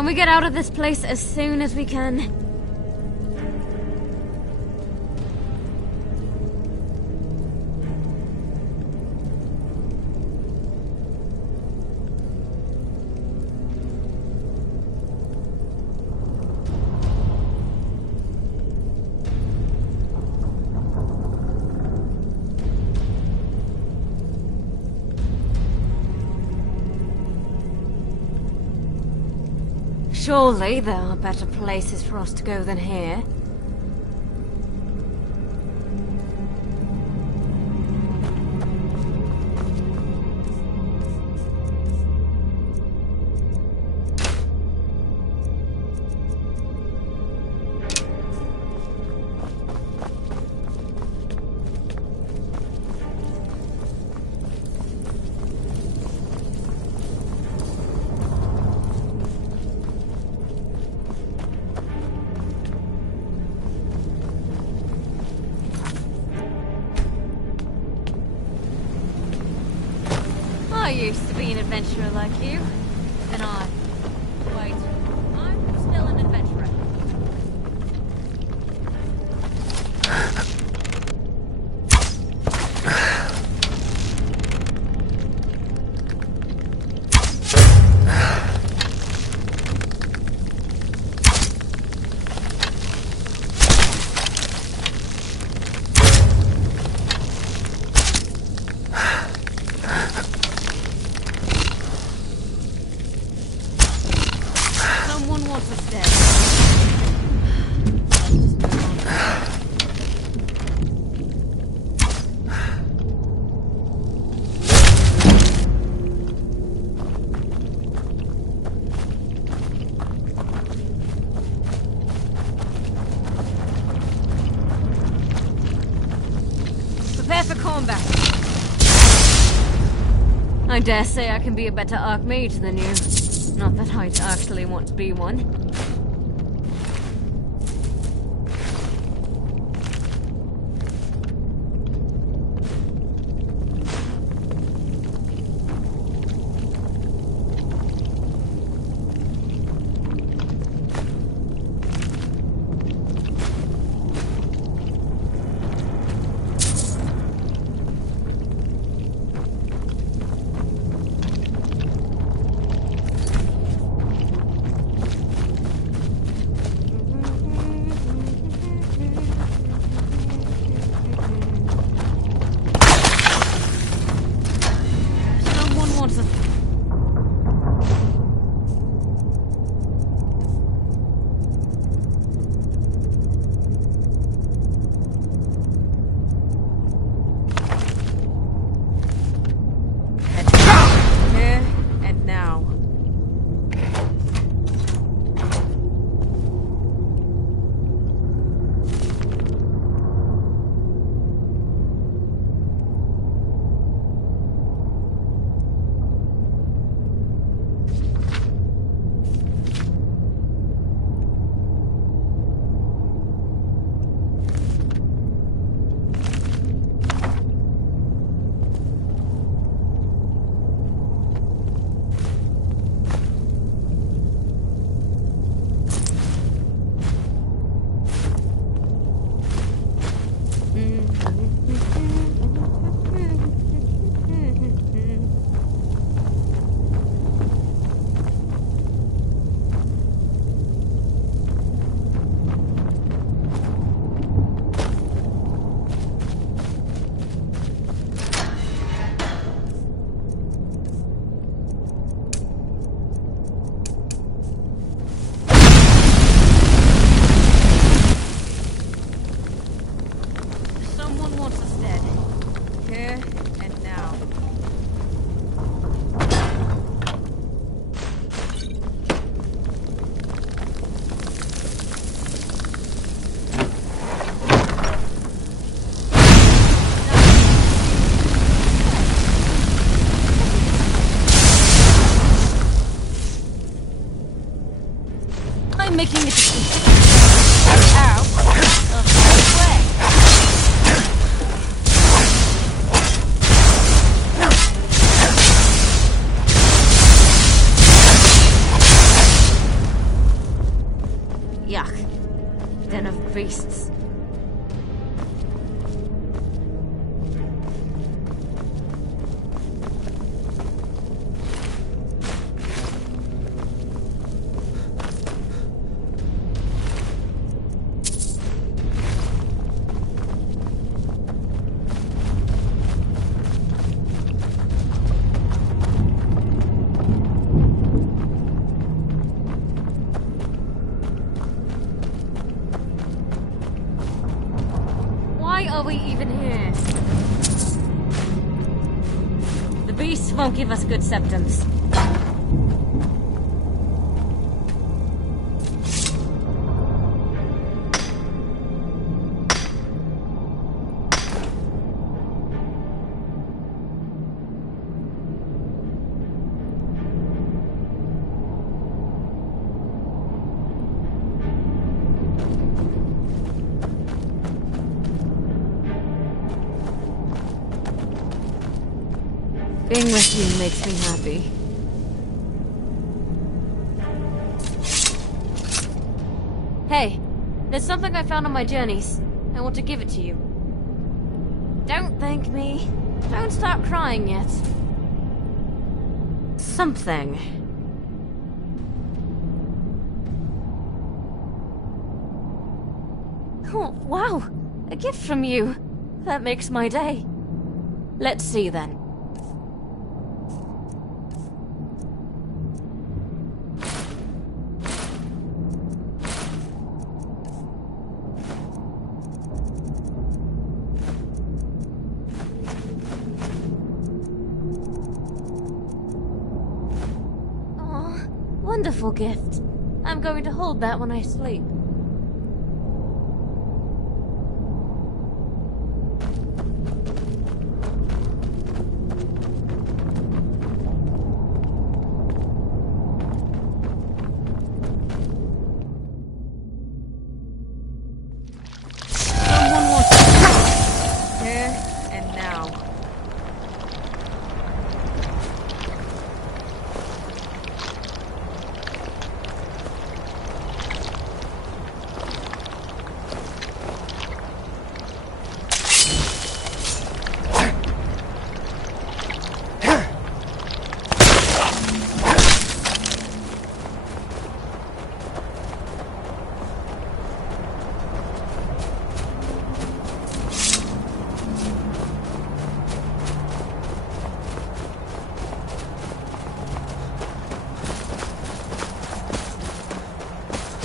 Can we get out of this place as soon as we can? Surely there are better places for us to go than here. I used to be an adventurer like you. And wait, I'm still an adventurer. Prepare for combat. I dare say I can be a better archmage than you. Not that I'd actually want to be one. Yuck. Den of beasts. Why are we even here? The beasts won't give us good symptoms. Being with you makes me happy. Hey, there's something I found on my journeys. I want to give it to you. Don't thank me. Don't start crying yet. Something. Oh, wow! A gift from you. That makes my day. Let's see then. Wonderful gift. I'm going to hold that when I sleep. One more time. Here and now.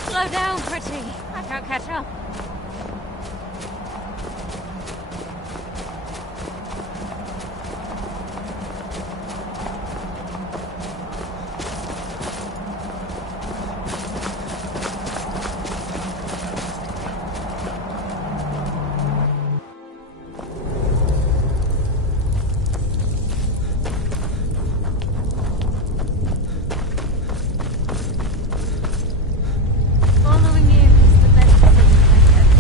Slow down, pretty. I can't catch up. Following you is the best decision I've ever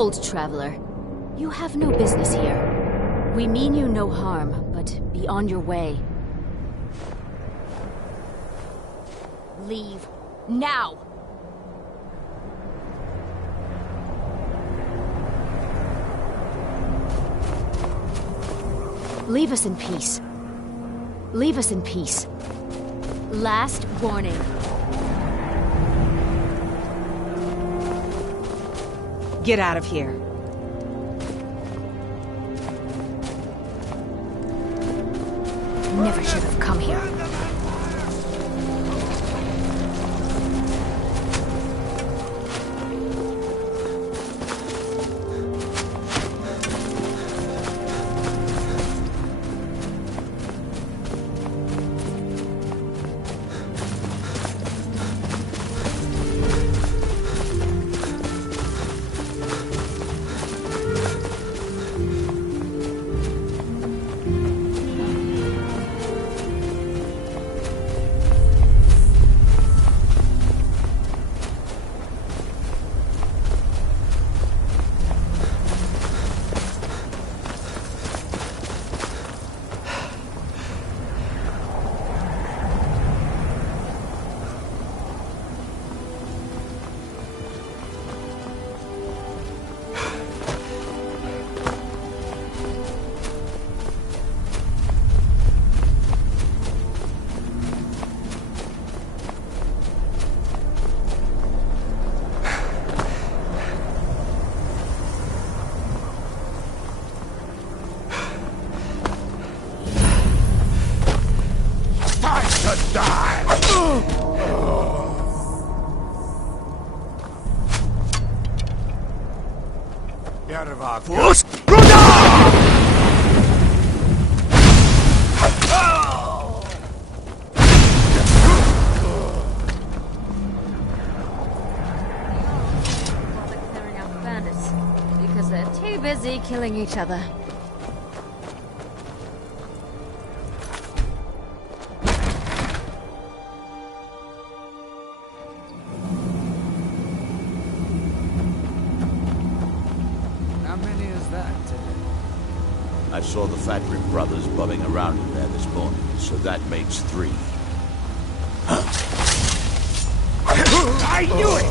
Hold, traveler. You have no business here. We mean you no harm, but be on your way. Leave. Now! Leave us in peace. Leave us in peace. Last warning. Get out of here. Never should have come here. Because they're too busy killing each other. I saw the factory brothers bumming around in there this morning, so that makes 3. I knew it!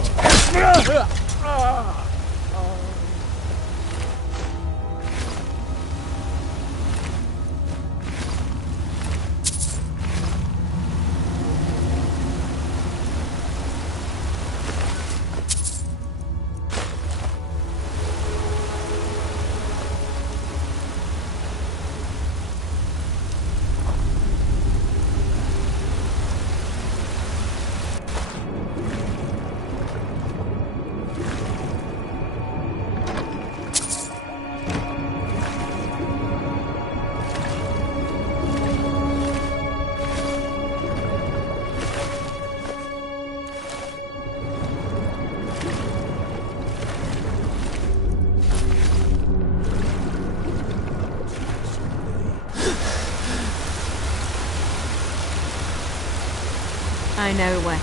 I know wet.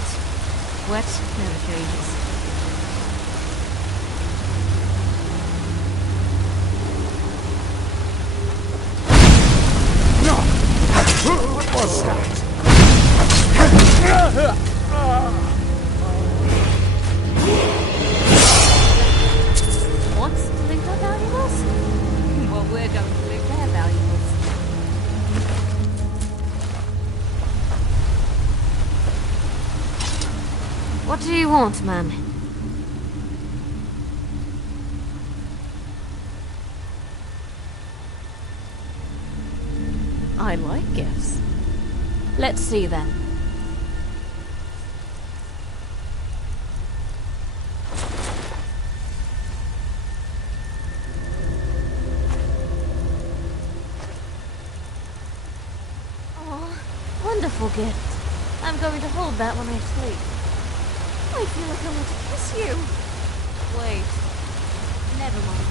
Wet never changes. What was that? Wants to loot our valuables? Well, we're going to loot their valuables. What do you want, man? I like gifts. Let's see then. Oh, wonderful gift. I'm going to hold that when I sleep. I feel like I want to kiss you. Wait. Never mind.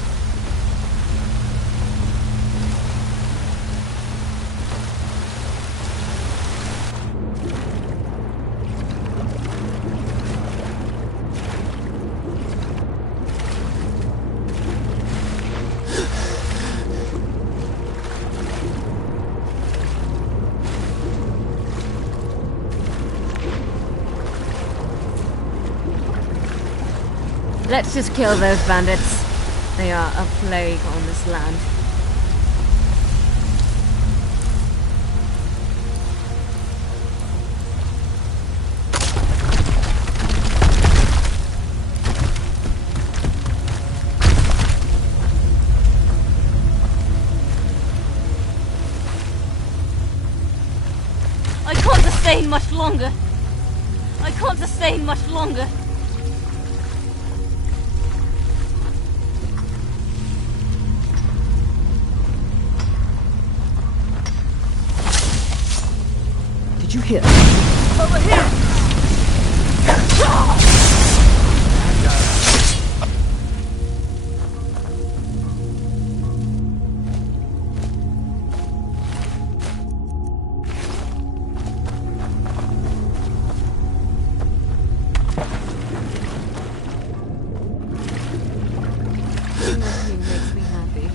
Let's just kill those bandits. They are a plague on this land. I can't sustain much longer. I can't sustain much longer. Did you hit? Over here! Being with you makes me happy.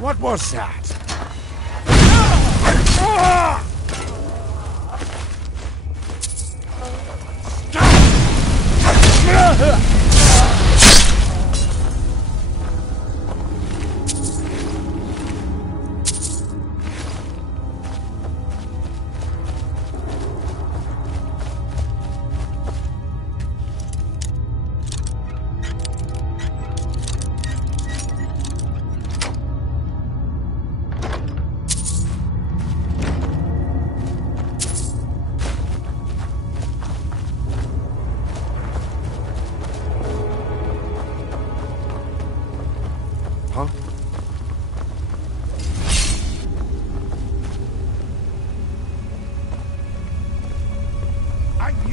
What was that? Huh?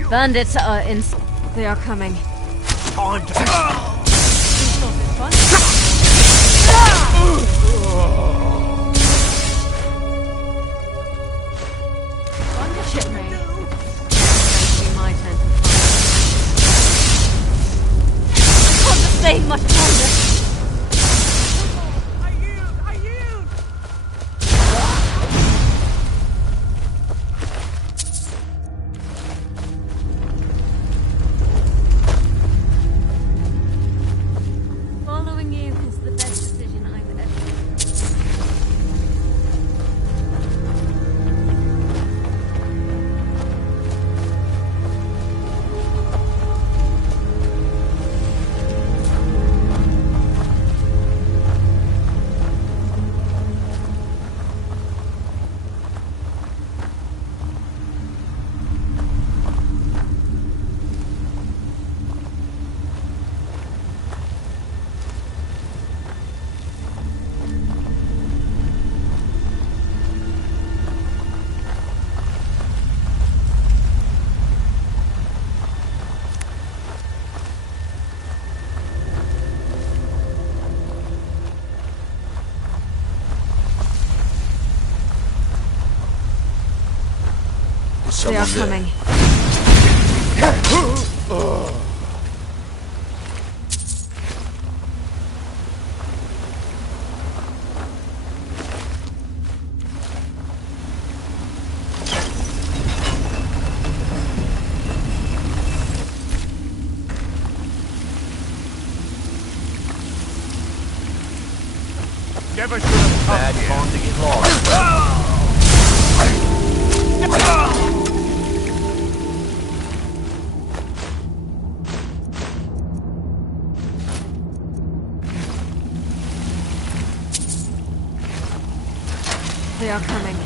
Bandits are in. They are coming. Time to... Shit me. It's be my turn to fight. I can't sustain much longer. Following you is the best decision I've ever made. They are coming. Never should have come Bad here. fun to get lost. They are coming.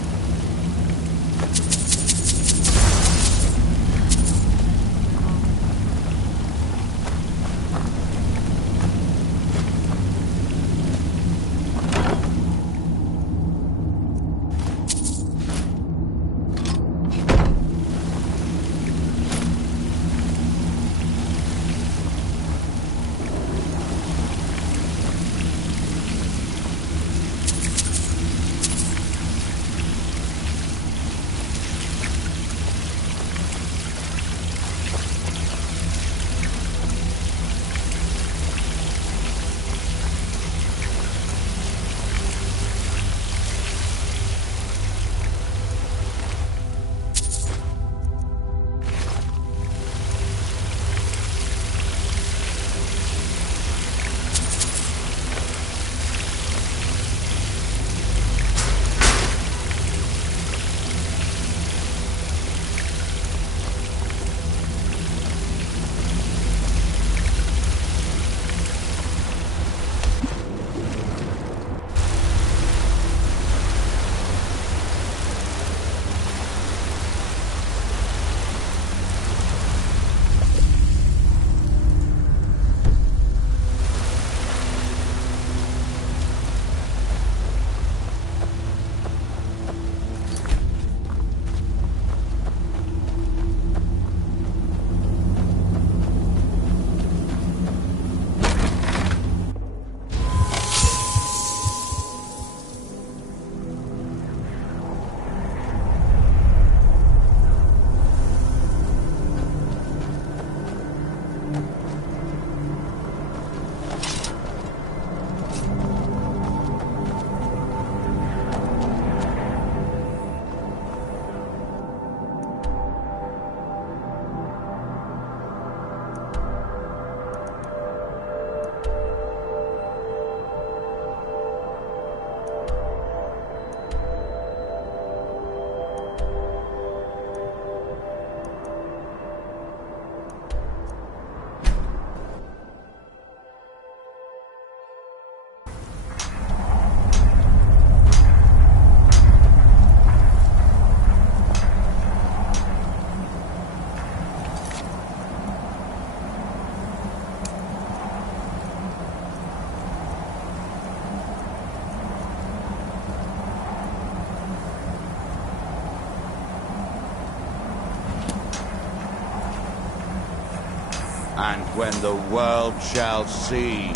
And when the world shall see.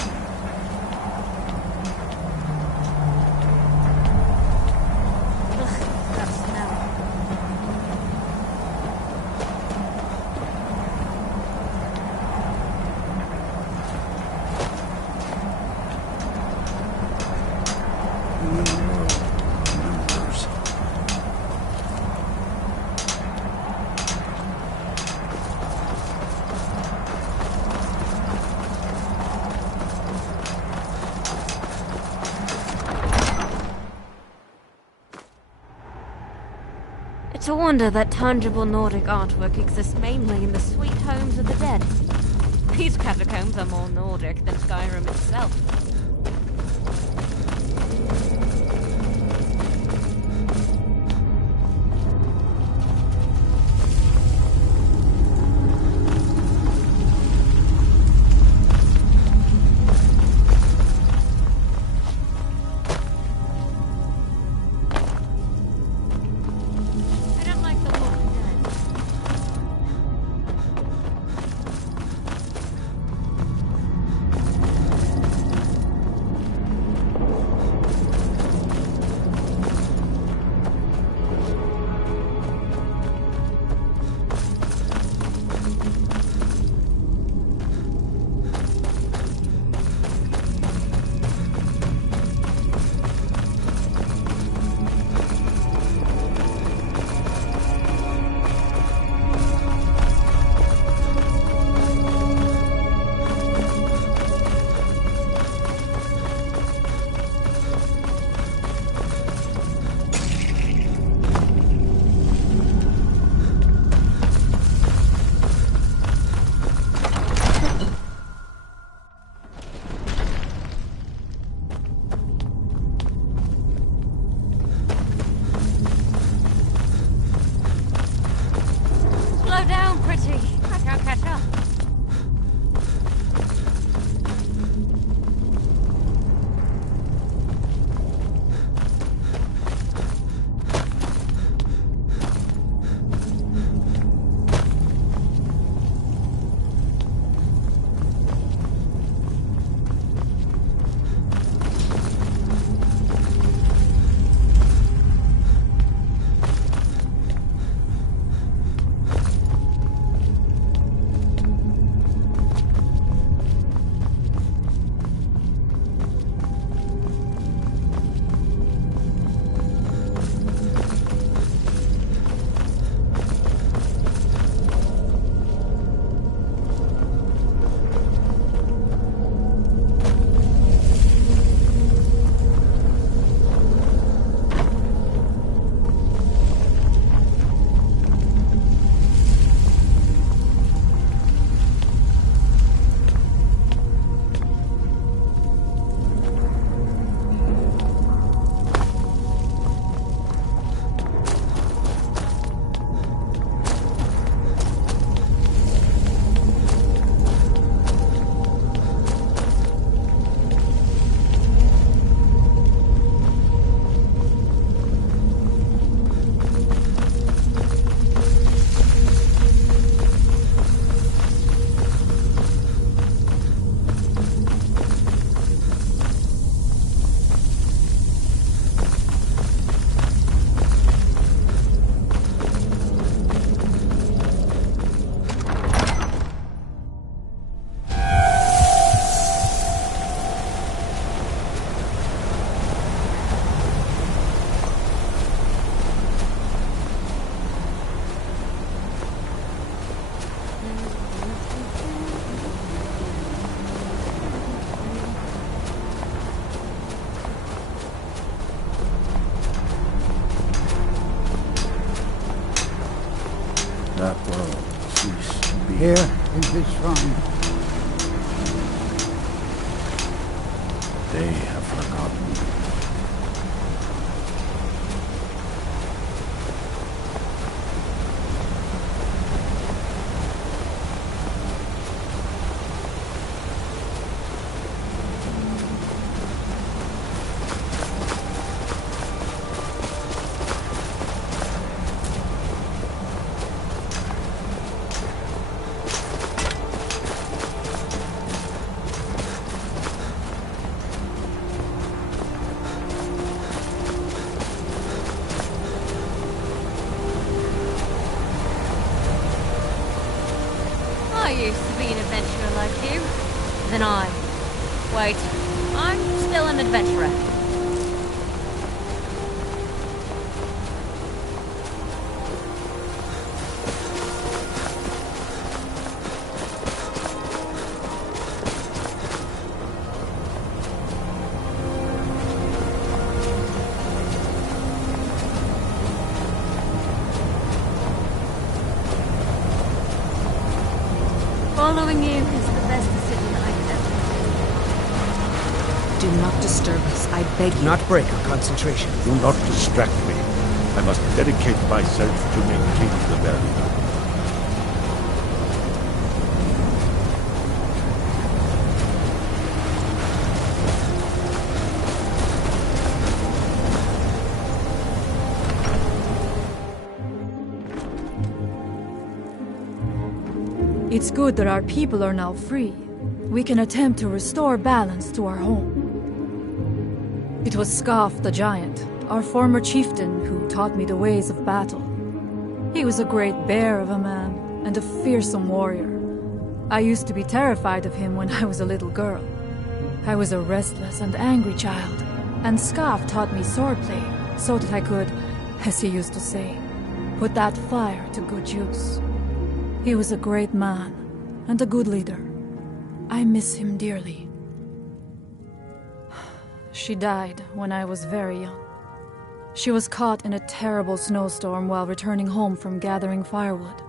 Ugh, that smell. It's a wonder that tangible Nordic artwork exists mainly in the sweet homes of the dead. These catacombs are more Nordic than Skyrim itself. They have forgotten. I used to be an adventurer like you. Then Wait, I'm still an adventurer. Following you is the best decision I could ever make. Do not disturb us, I beg you. Do not break our concentration. Do not distract me. I must dedicate myself to maintaining the barrier. It's good that our people are now free. We can attempt to restore balance to our home. It was Scarf the Giant, our former chieftain, who taught me the ways of battle. He was a great bear of a man, and a fearsome warrior. I used to be terrified of him when I was a little girl. I was a restless and angry child, and Scarf taught me swordplay, so that I could, as he used to say, put that fire to good use. He was a great man, and a good leader. I miss him dearly. She died when I was very young. She was caught in a terrible snowstorm while returning home from gathering firewood.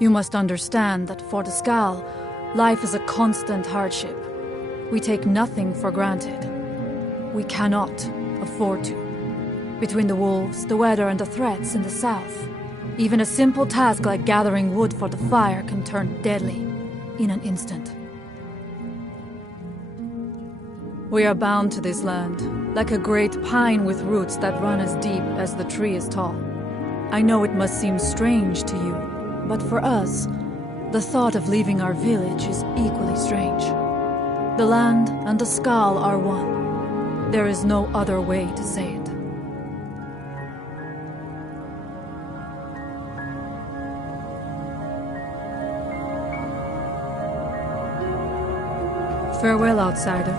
You must understand that for the Skal, life is a constant hardship. We take nothing for granted. We cannot afford to. Between the wolves, the weather, and the threats in the south, even a simple task like gathering wood for the fire can turn deadly in an instant. We are bound to this land, like a great pine with roots that run as deep as the tree is tall. I know it must seem strange to you, but for us, the thought of leaving our village is equally strange. The land and the Skal are one. There is no other way to say it. Farewell, outsider.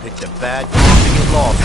Picked a bad time to get lost.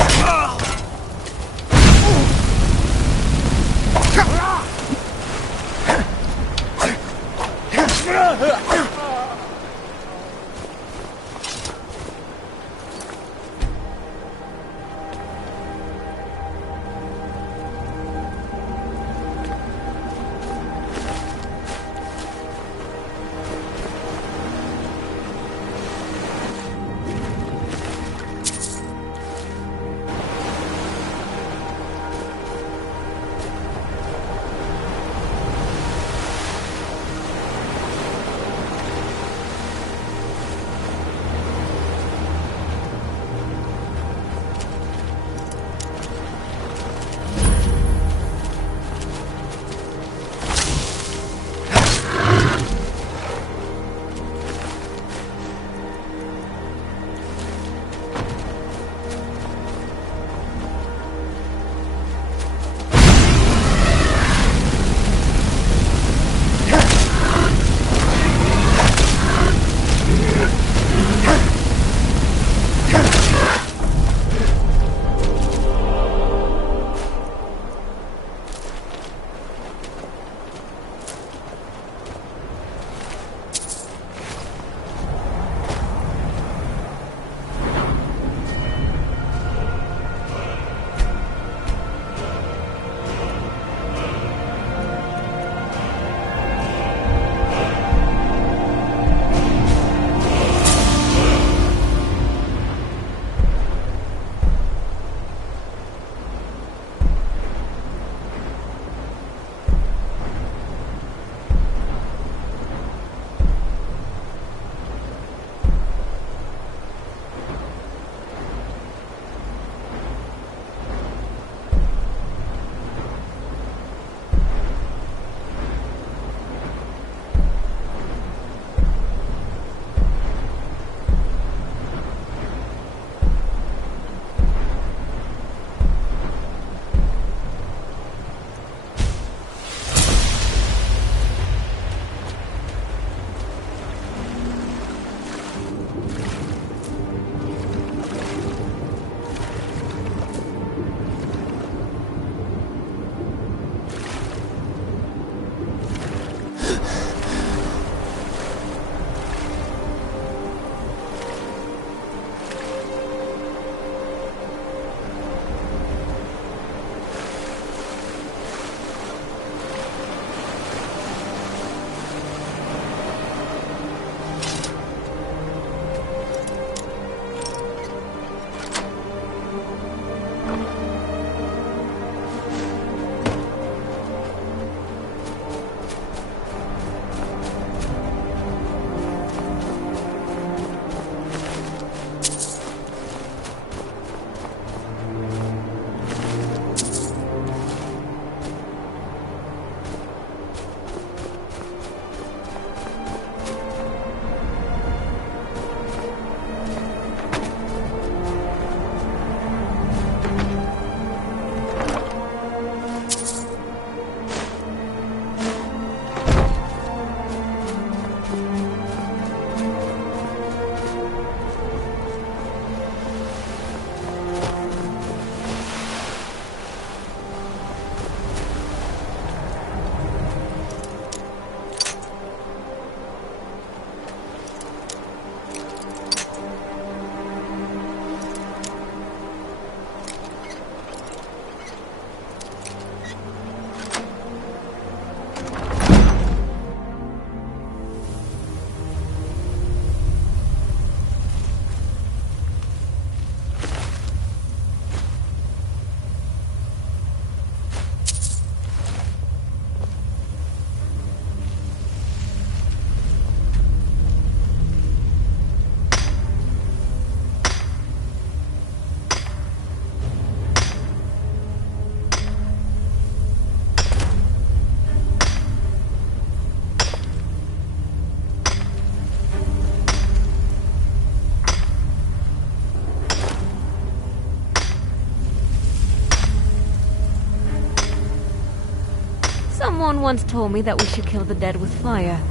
once told me that we should kill the dead with fire.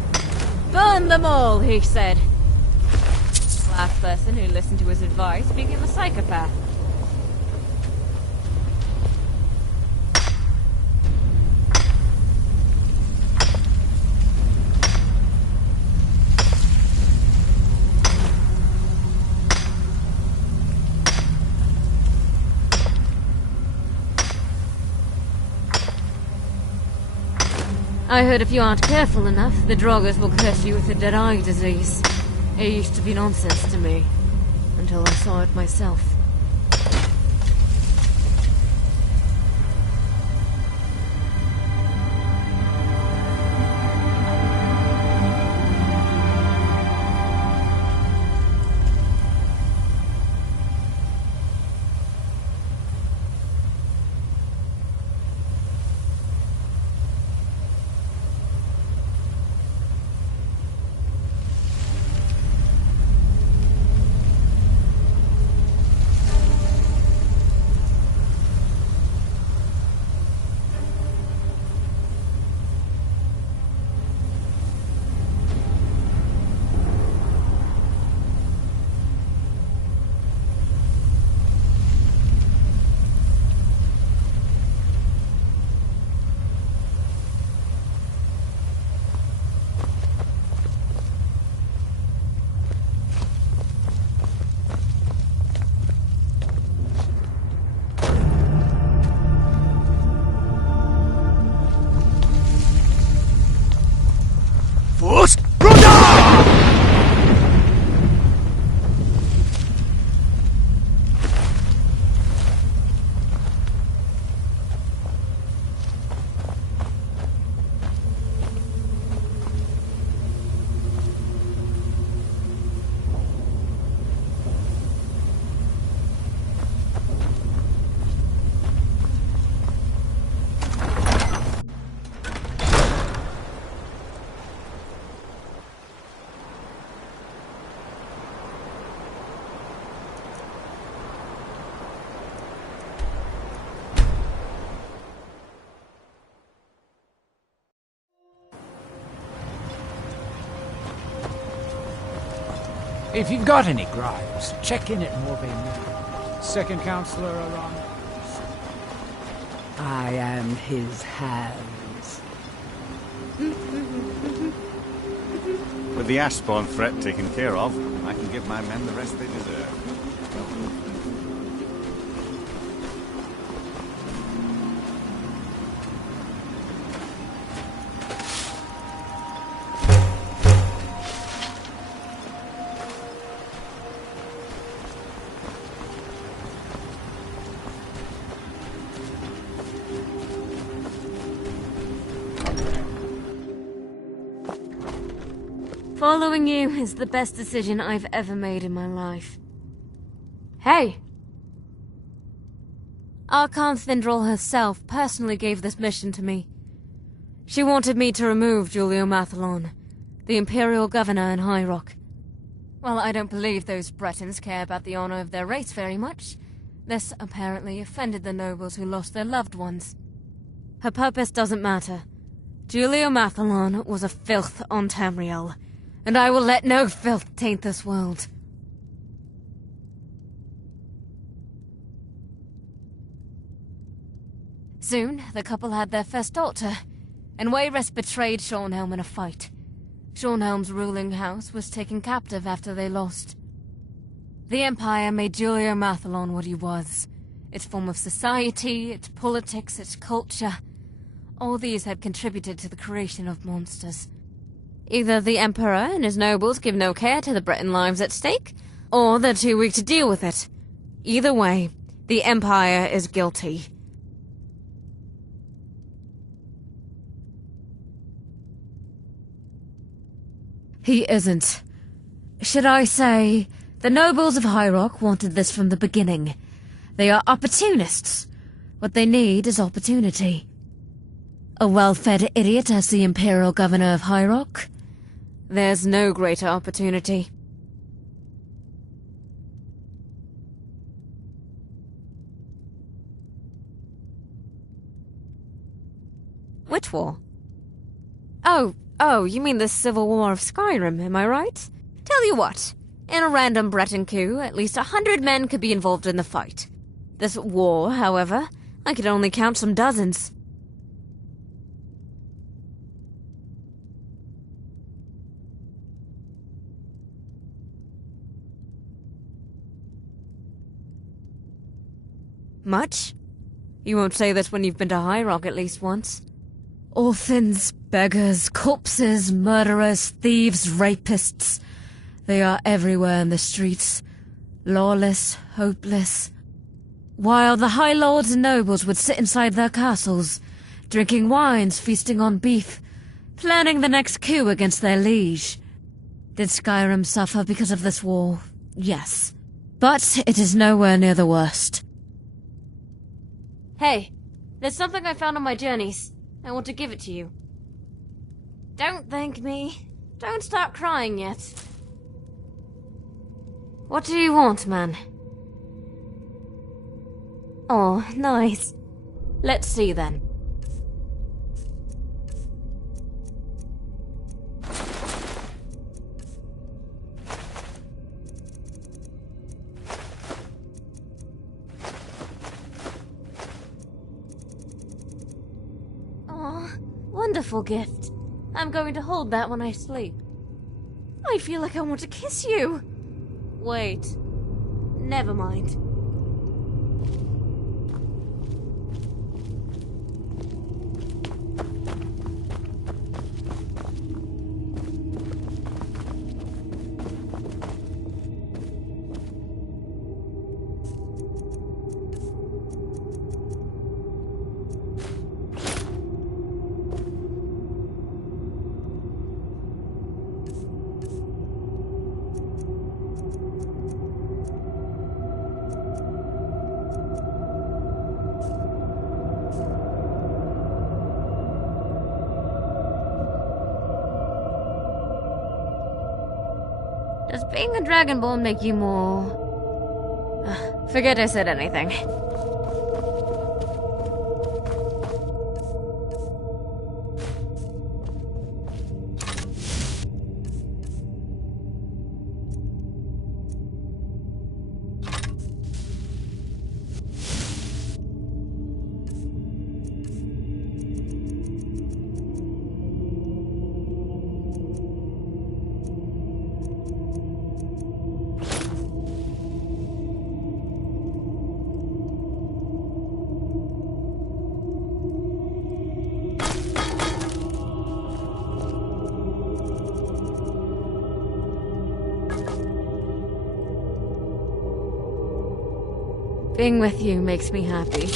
Burn them all, he said. The last person who listened to his advice became a psychopath. I heard if you aren't careful enough, the Draugrs will curse you with the dead-eye disease. It used to be nonsense to me, until I saw it myself. If you've got any gripes, check in at Morven. Second counselor around. I am his hands. With the Ashbourne threat taken care of, I can give my men the rest they deserve. Following you is the best decision I've ever made in my life. Hey! Archon Thindral herself personally gave this mission to me. She wanted me to remove Julio Mathalon, the Imperial Governor in High Rock. Well, I don't believe those Bretons care about the honor of their race very much. This apparently offended the nobles who lost their loved ones. Her purpose doesn't matter. Julio Mathalon was a filth on Tamriel, and I will let no filth taint this world. Soon, the couple had their first daughter, and Wayrest betrayed Shornhelm in a fight. Shornhelm's ruling house was taken captive after they lost. The Empire made Julio Mathalon what he was. Its form of society, its politics, its culture. All these had contributed to the creation of monsters. Either the Emperor and his nobles give no care to the Breton lives at stake, or they're too weak to deal with it. Either way, the Empire is guilty. He isn't. Should I say, the nobles of High Rock wanted this from the beginning. They are opportunists. What they need is opportunity. A well-fed idiot as the Imperial Governor of High Rock? There's no greater opportunity. Which war? Oh, you mean the Civil War of Skyrim, am I right? Tell you what, in a random Breton coup, at least 100 men could be involved in the fight. This war, however, I could only count some dozens. Much? You won't say this when you've been to High Rock at least once. Orphans, beggars, corpses, murderers, thieves, rapists. They are everywhere in the streets. Lawless, hopeless. While the High Lords and nobles would sit inside their castles, drinking wines, feasting on beef, planning the next coup against their liege. Did Skyrim suffer because of this war? Yes. But it is nowhere near the worst. Hey, there's something I found on my journeys. I want to give it to you. Don't thank me. Don't start crying yet. What do you want, man? Oh, nice. Let's see then. Wonderful gift. I'm going to hold that when I sleep. I feel like I want to kiss you. Wait. Never mind. Does being a Dragonborn make you more... forget I said anything. Being with you makes me happy.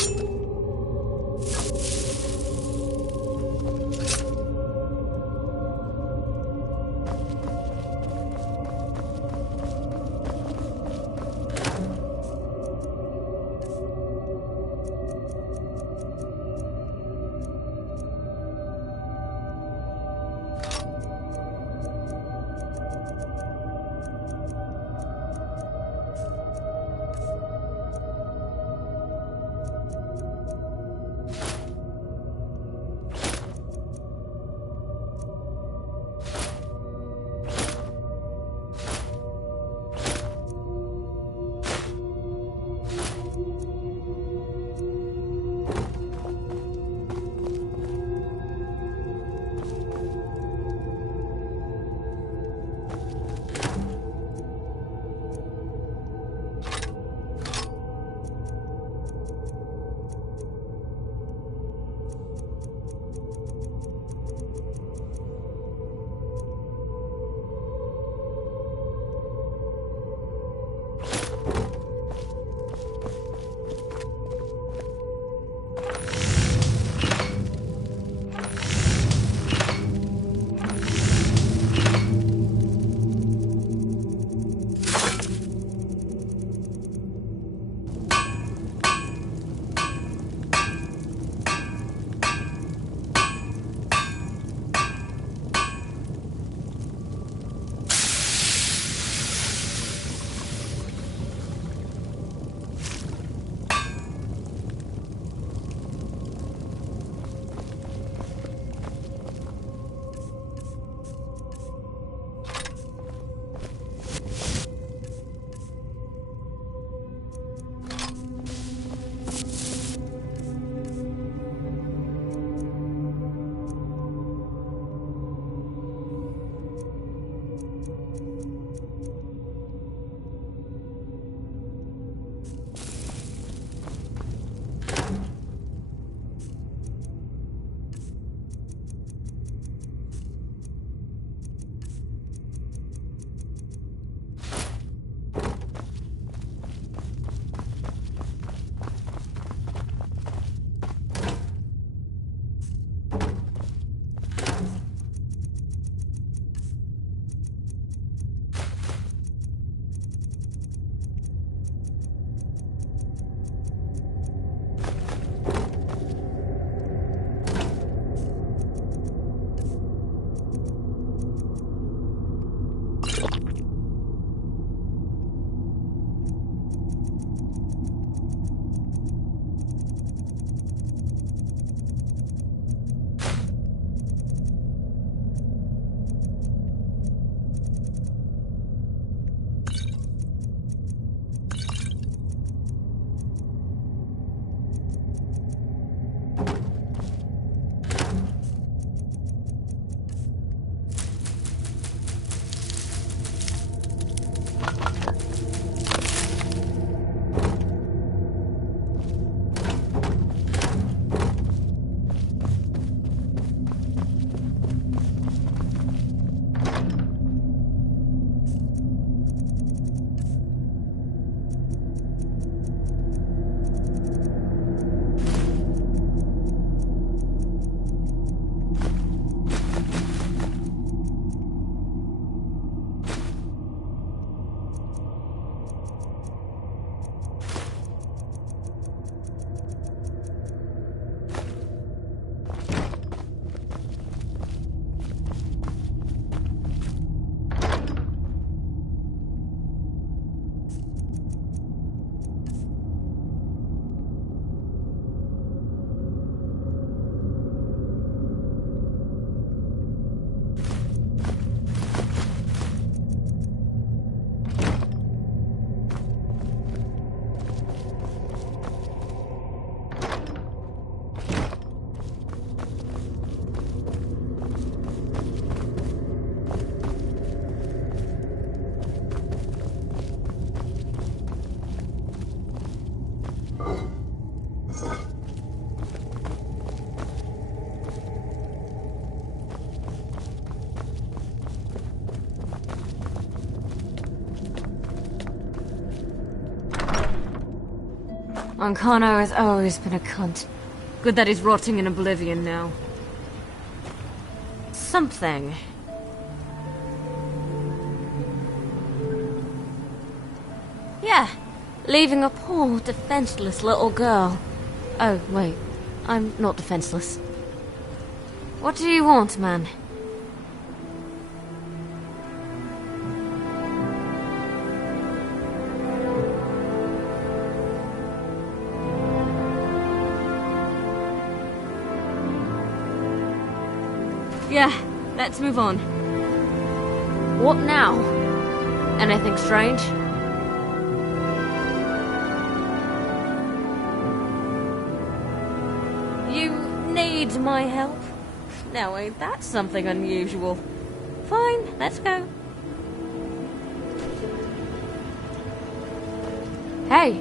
Ancano has always been a cunt. Good that he's rotting in oblivion now. Something. Yeah, leaving a poor, defenseless little girl. Oh, wait. I'm not defenseless. What do you want, man? Yeah, let's move on. What now? Anything strange? You need my help? Now ain't that something unusual? Fine, let's go. Hey!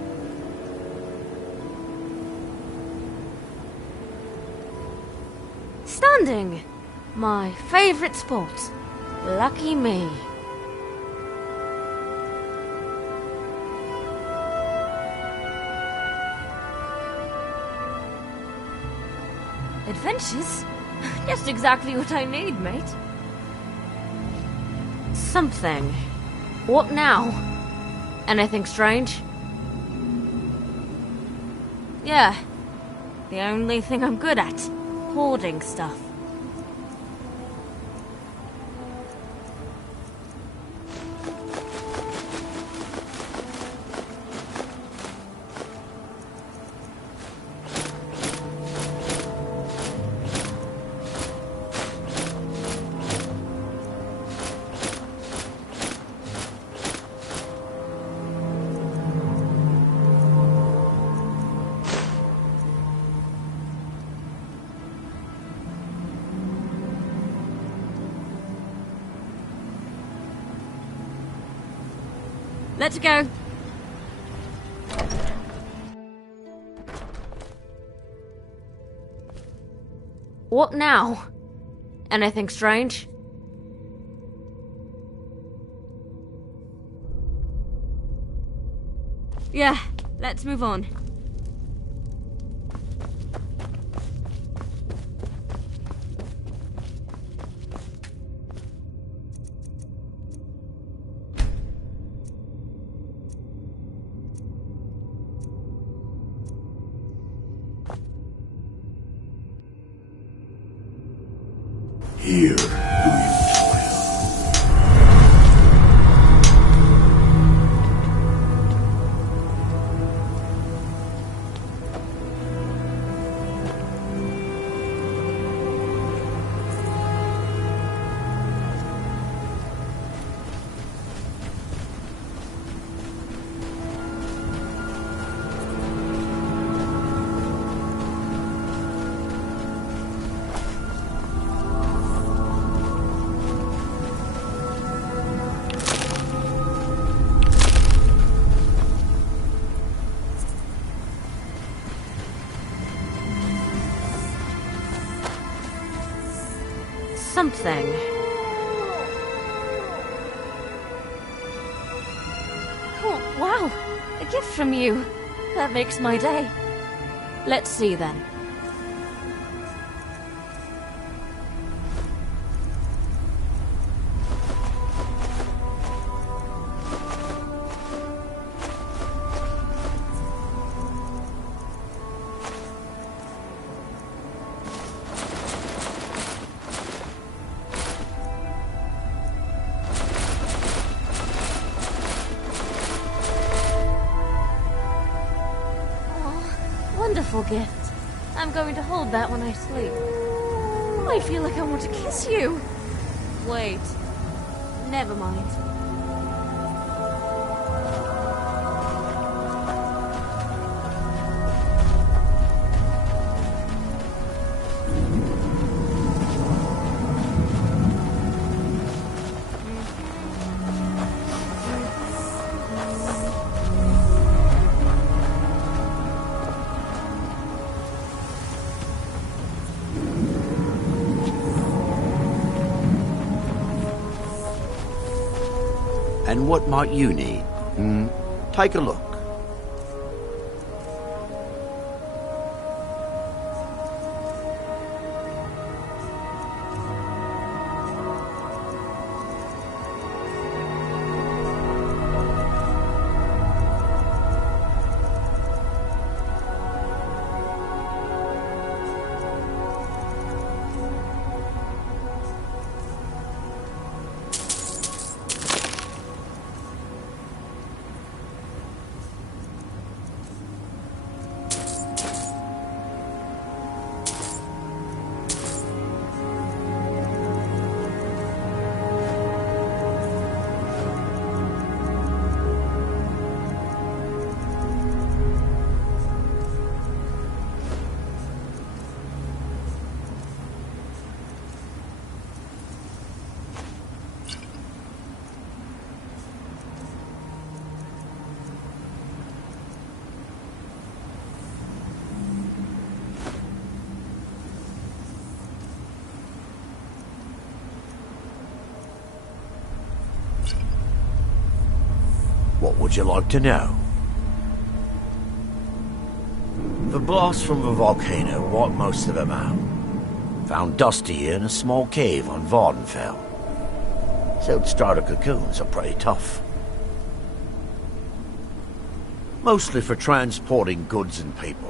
Standing! My favorite sport. Lucky me. Adventures? Just exactly what I need, mate. Something. What now? Anything strange? Yeah. The only thing I'm good at. Hoarding stuff. Let's go. What now? Anything strange? Yeah, let's move on. Here do you toil. Something. Oh, wow! A gift from you. That makes my day. Let's see then. Wonderful gift. I'm going to hold that when I sleep. I feel like I want to kiss you. Wait. Never mind. And what might you need? Take a look. What would you like to know? The blast from the volcano wiped most of them out. Found dust here in a small cave on Vardenfell. Silt strider cocoons are pretty tough. Mostly for transporting goods and people.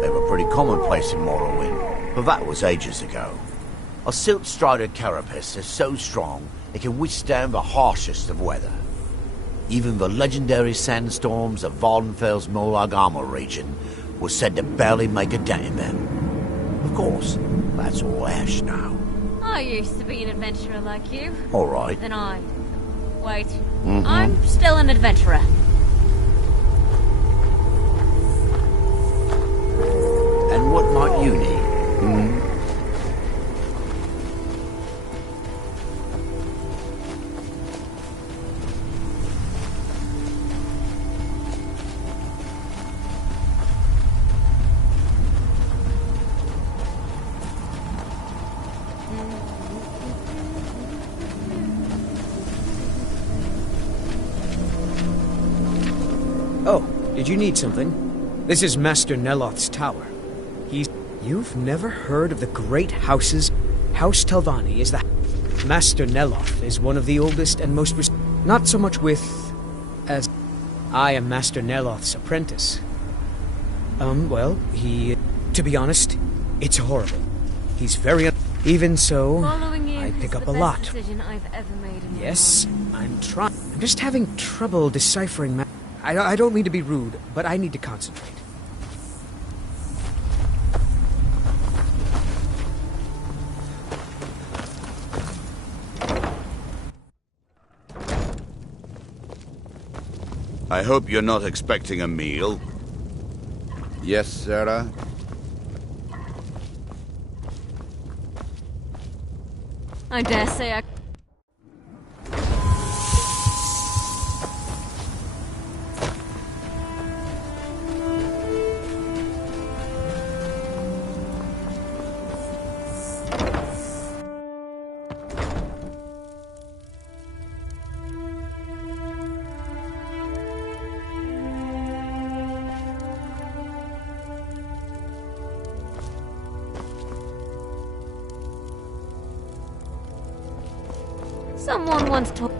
They were pretty commonplace in Morrowind, but that was ages ago. A silt strider carapace is so strong it can withstand the harshest of weather. Even the legendary sandstorms of Vardenfell's Miraak armor region were said to barely make a dent in them. Of course, that's all ash now. I used to be an adventurer like you. All right. Then Wait. I'm still an adventurer. And what might you need? Oh, did you need something? This is Master Neloth's tower. You've never heard of the great houses? House Telvanni is the... Master Neloth is one of the oldest and most... Not so much as... I am Master Neloth's apprentice. Well, to be honest, it's horrible. He's very... Even so, I pick up a lot. I've ever made in Yes, I'm just having trouble deciphering I don't mean to be rude, but I need to concentrate. I hope you're not expecting a meal. Yes, Sarah. I dare say I... Someone once told...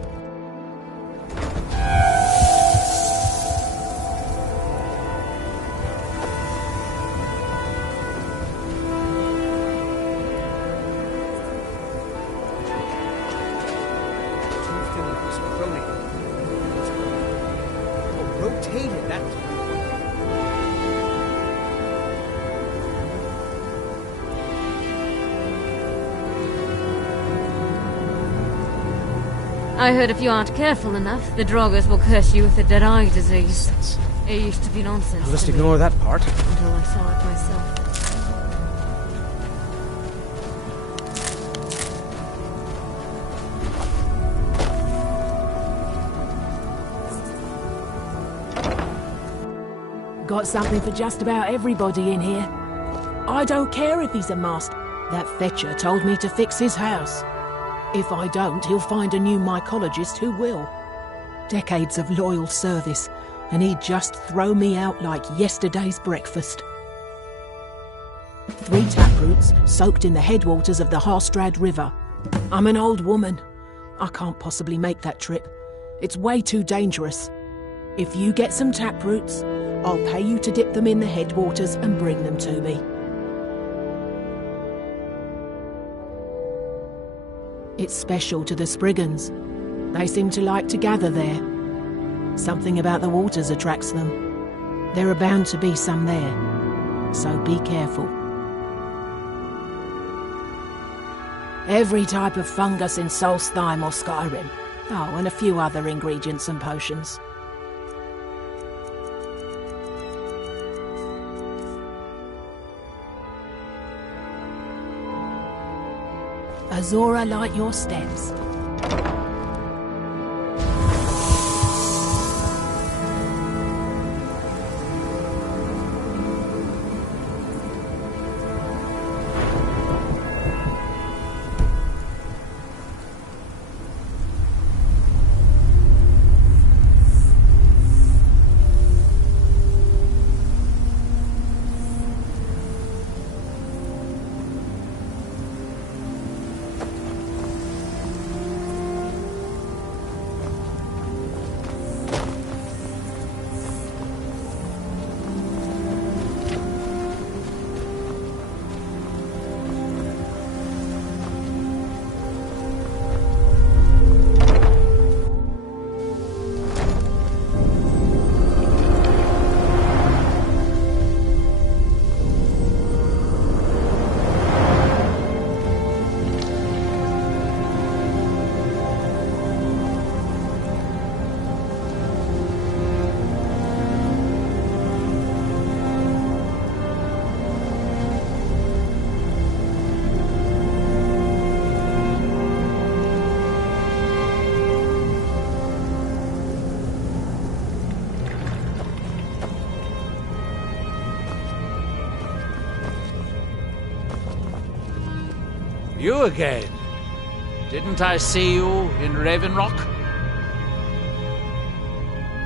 Rotated, that's... I heard if you aren't careful enough, the Droggers will curse you with the dead-eye disease. It used to be nonsense. I'll just ignore that part. Until I saw it myself. Got something for just about everybody in here. I don't care if he's a master. That fetcher told me to fix his house. If I don't, he'll find a new mycologist who will. Decades of loyal service, and he'd just throw me out like yesterday's breakfast. 3 taproots soaked in the headwaters of the Harstrad River. I'm an old woman. I can't possibly make that trip. It's way too dangerous. If you get some taproots, I'll pay you to dip them in the headwaters and bring them to me. It's special to the Spriggans. They seem to like to gather there. Something about the waters attracts them. There are bound to be some there, so be careful. Every type of fungus in Solstheim or Skyrim. Oh, and a few other ingredients and potions. Azora light your steps. You again. Didn't I see you in Raven Rock?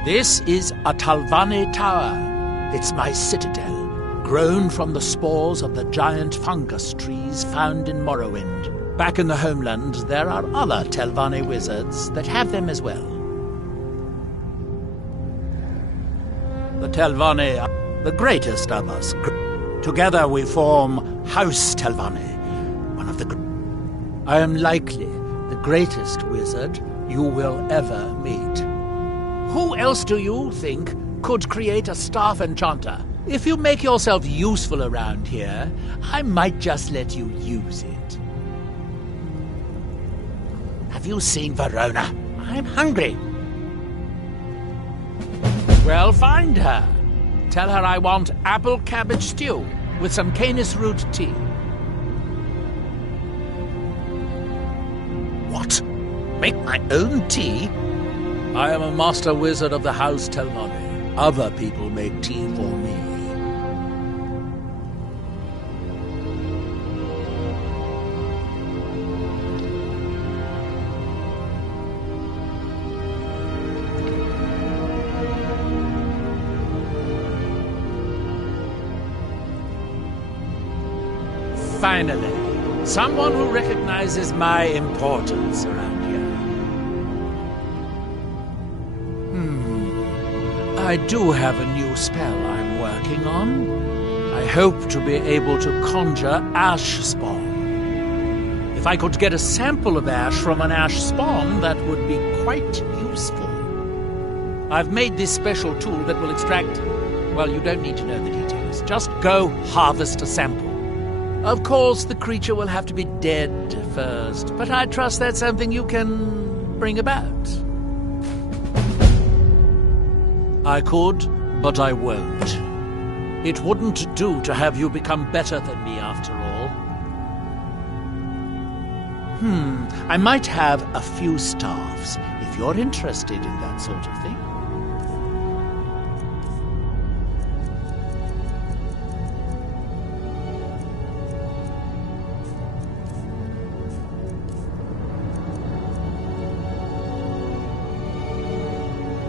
This is a Talvani tower. It's my citadel, grown from the spores of the giant fungus trees found in Morrowind. Back in the homeland, there are other Telvanni wizards that have them as well. The Telvanni are the greatest of us. Together we form House Telvanni, one of the... I am likely the greatest wizard you will ever meet. Who else do you think could create a staff enchanter? If you make yourself useful around here, I might just let you use it. Have you seen Verona? I'm hungry. Well, find her. Tell her I want apple cabbage stew with some canis root tea. What? Make my own tea? I am a master wizard of the House Telvanni. Other people make tea for me. Finally, someone who recognizes my importance around here. I do have a new spell I'm working on. I hope to be able to conjure ash spawn. If I could get a sample of ash from an ash spawn, that would be quite useful. I've made this special tool that will extract... Well, you don't need to know the details. Just go harvest a sample. Of course, the creature will have to be dead first, but I trust that's something you can bring about. I could, but I won't. It wouldn't do to have you become better than me, after all. I might have a few staffs, if you're interested in that sort of thing.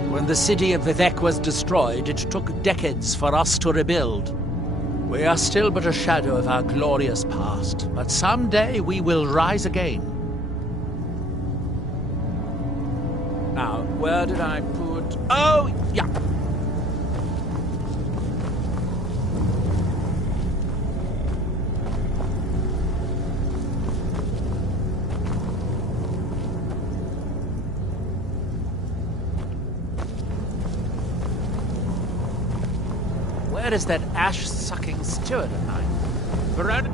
When the city of Vivec was destroyed, it took decades for us to rebuild. We are still but a shadow of our glorious past, but someday we will rise again. Now, where did I put... Oh, yeah! Where is that ash-sucking steward of mine? Verona?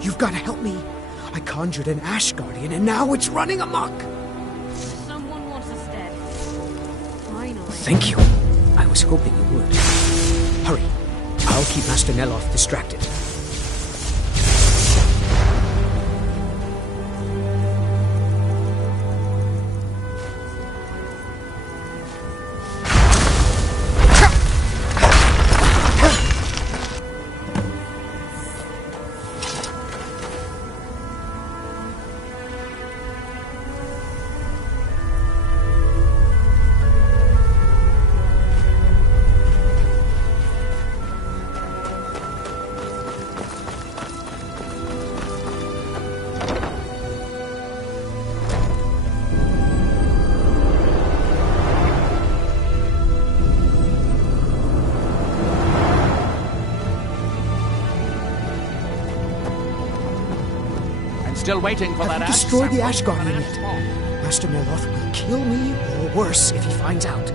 You've got to help me. I conjured an Ash Guardian and now it's running amok. Someone wants us dead. Finally. Thank you. I was hoping you would. Hurry. I'll keep Master Neloth distracted. Still waiting for that ash. Destroy the Ash Guardian yet. Master Neloth will kill me, or worse, if he finds out.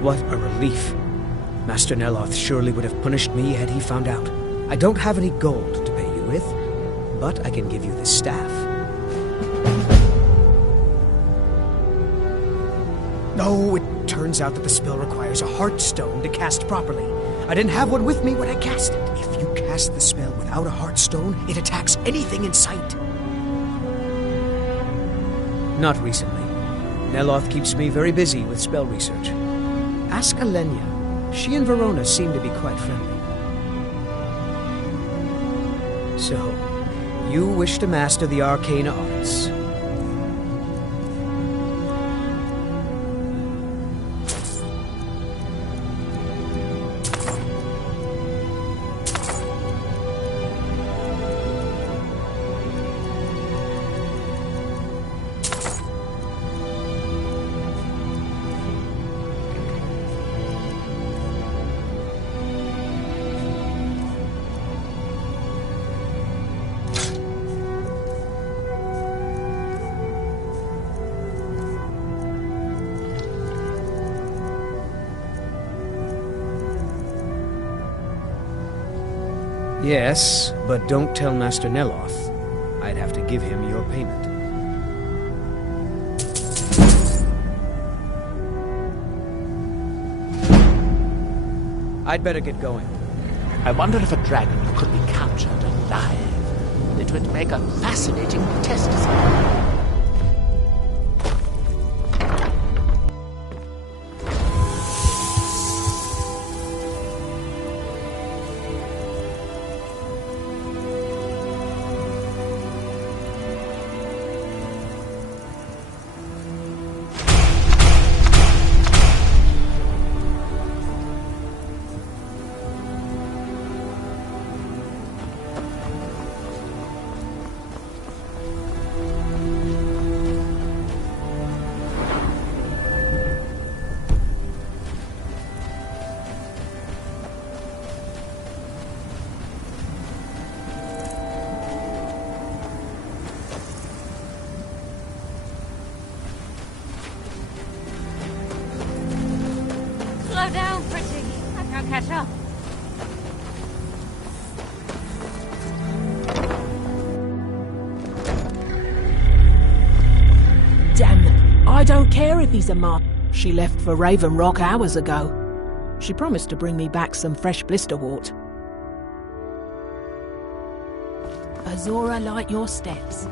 What a relief. Master Neloth surely would have punished me had he found out. I don't have any gold to pay you with, but I can give you this staff. No, it turns out that the spell requires a heart stone to cast properly. I didn't have one with me when I cast it. If you cast the spell without a heart stone, it attacks anything in sight. Not recently. Neloth keeps me very busy with spell research. Ask Alenia. She and Verona seem to be quite friendly. So, you wish to master the arcane arts. Yes, but don't tell Master Neloth. I'd have to give him your payment. I'd better get going. I wonder if a dragon could be captured alive. It would make a fascinating test subject. Slow down, pretty. I can't catch up. Damn it. I don't care if he's a mark. She left for Raven Rock hours ago. She promised to bring me back some fresh blisterwort. Azora, light your steps.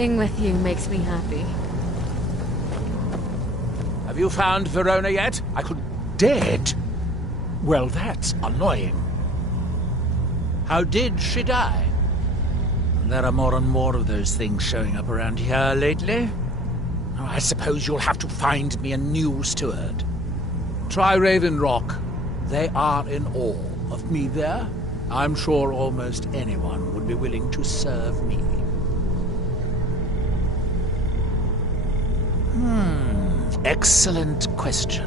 Being with you makes me happy. Have you found Verona yet? I could... Dead? Well, that's annoying. How did she die? There are more and more of those things showing up around here lately. Oh, I suppose you'll have to find me a new steward. Try Raven Rock. They are in awe of me there. I'm sure almost anyone would be willing to serve me. Excellent question.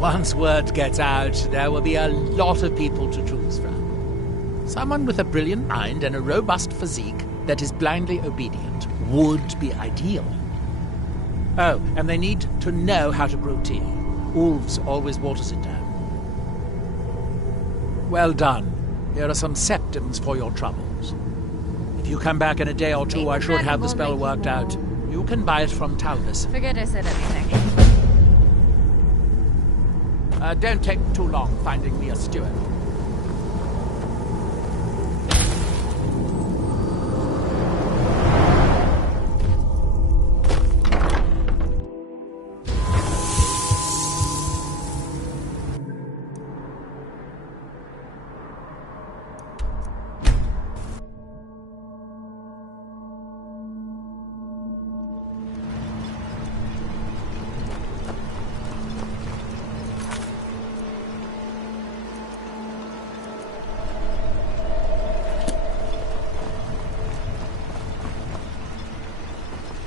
Once word gets out, there will be a lot of people to choose from. Someone with a brilliant mind and a robust physique that is blindly obedient would be ideal. Oh, and they need to know how to brew tea. Ulf's always waters it down. Well done. Here are some septums for your troubles. If you come back in a day or two, I should have the spell worked out. You can buy it from Talvis. Forget I said anything. Don't take too long finding me a steward.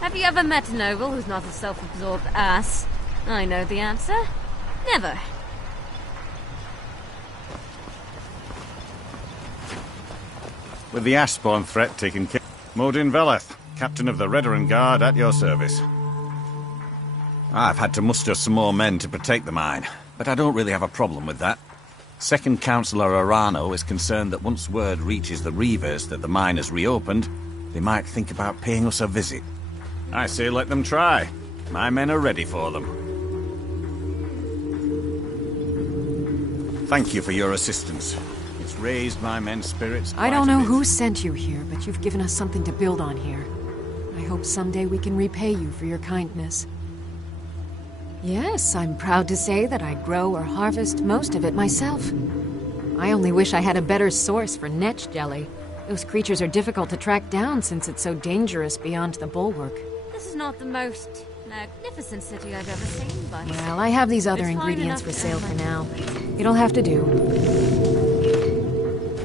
Have you ever met a noble who's not a self-absorbed ass? I know the answer. Never. With the Ashbourne threat taken care of, Modin Veleth, Captain of the Redoran Guard, at your service. I've had to muster some more men to protect the mine, but I don't really have a problem with that. Second Councillor Arano is concerned that once word reaches the Reavers that the mine has reopened, they might think about paying us a visit. I say let them try. My men are ready for them. Thank you for your assistance. It's raised my men's spirits. I don't know who sent you here, but you've given us something to build on here. I hope someday we can repay you for your kindness. Yes, I'm proud to say that I grow or harvest most of it myself. I only wish I had a better source for netch jelly. Those creatures are difficult to track down since it's so dangerous beyond the bulwark. This is not the most magnificent city I've ever seen, but... Well, I have these other ingredients for sale for now. It'll have to do.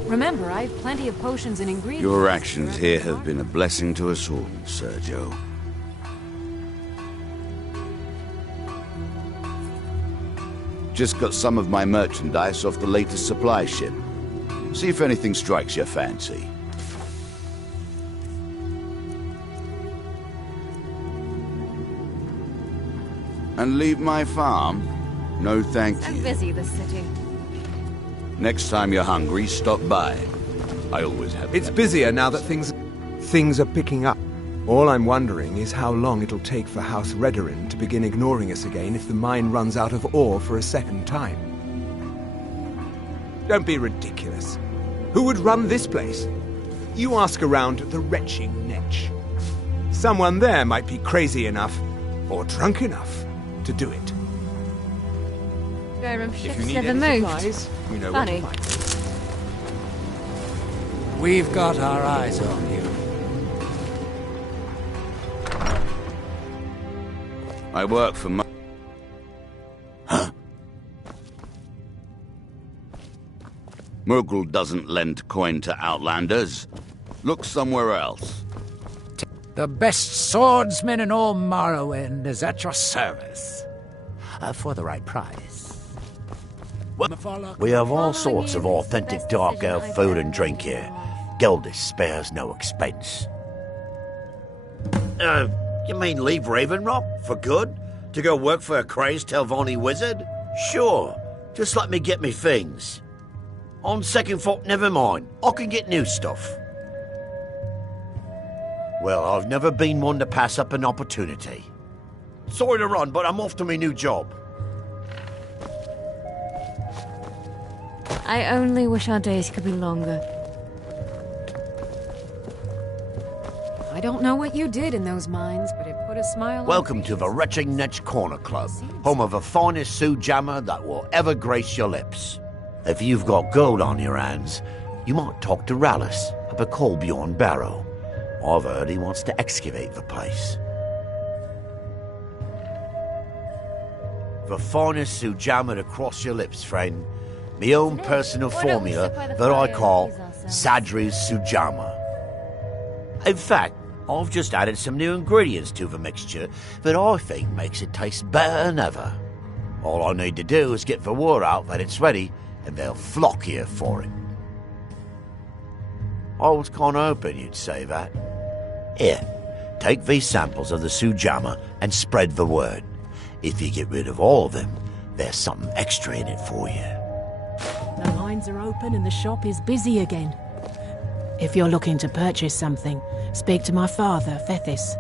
Remember, I have plenty of potions and ingredients. Your actions here have been a blessing to us all, Sergio. Just got some of my merchandise off the latest supply ship. See if anything strikes your fancy. And leave my farm? No, thank you. I'm busy this city. Next time you're hungry, stop by. I always have. It's busier now that things are picking up. All I'm wondering is how long it'll take for House Redoran to begin ignoring us again if the mine runs out of ore for a second time. Don't be ridiculous. Who would run this place? You ask around the retching Netch. Someone there might be crazy enough, or drunk enough, to do it. Skyrim If ships you need never any moved. supplies, you know Funny. where to find them. We've got our eyes on you. I work for my... Huh? Murgle doesn't lend coin to outlanders. Look somewhere else. The best swordsman in all Morrowind is at your service. For the right price. We have all sorts of authentic dark elf food and drink here. Geldis spares no expense. You mean leave Ravenrock for good? To go work for a crazed Telvanni wizard? Sure, just let me get me things. On second thought, never mind. I can get new stuff. Well, I've never been one to pass up an opportunity. Sorry to run, but I'm off to my new job. I only wish our days could be longer. I don't know what you did in those mines, but it put a smile on Welcome to the Retching Netch Corner Club, home of the finest Sioux jammer that will ever grace your lips. If you've got gold on your hands, you might talk to Rallis at the Colbjorn Barrow. I've heard he wants to excavate the place. The finest Sioux jammer to cross your lips, friend. My own personal formula that I call Sadri's Sujama. In fact, I've just added some new ingredients to the mixture that I think makes it taste better than ever. All I need to do is get the word out that it's ready, and they'll flock here for it. I was kind of hoping you'd say that. Here, take these samples of the Sujama and spread the word. If you get rid of all of them, there's something extra in it for you. The mines are open and the shop is busy again. If you're looking to purchase something, speak to my father, Fethis.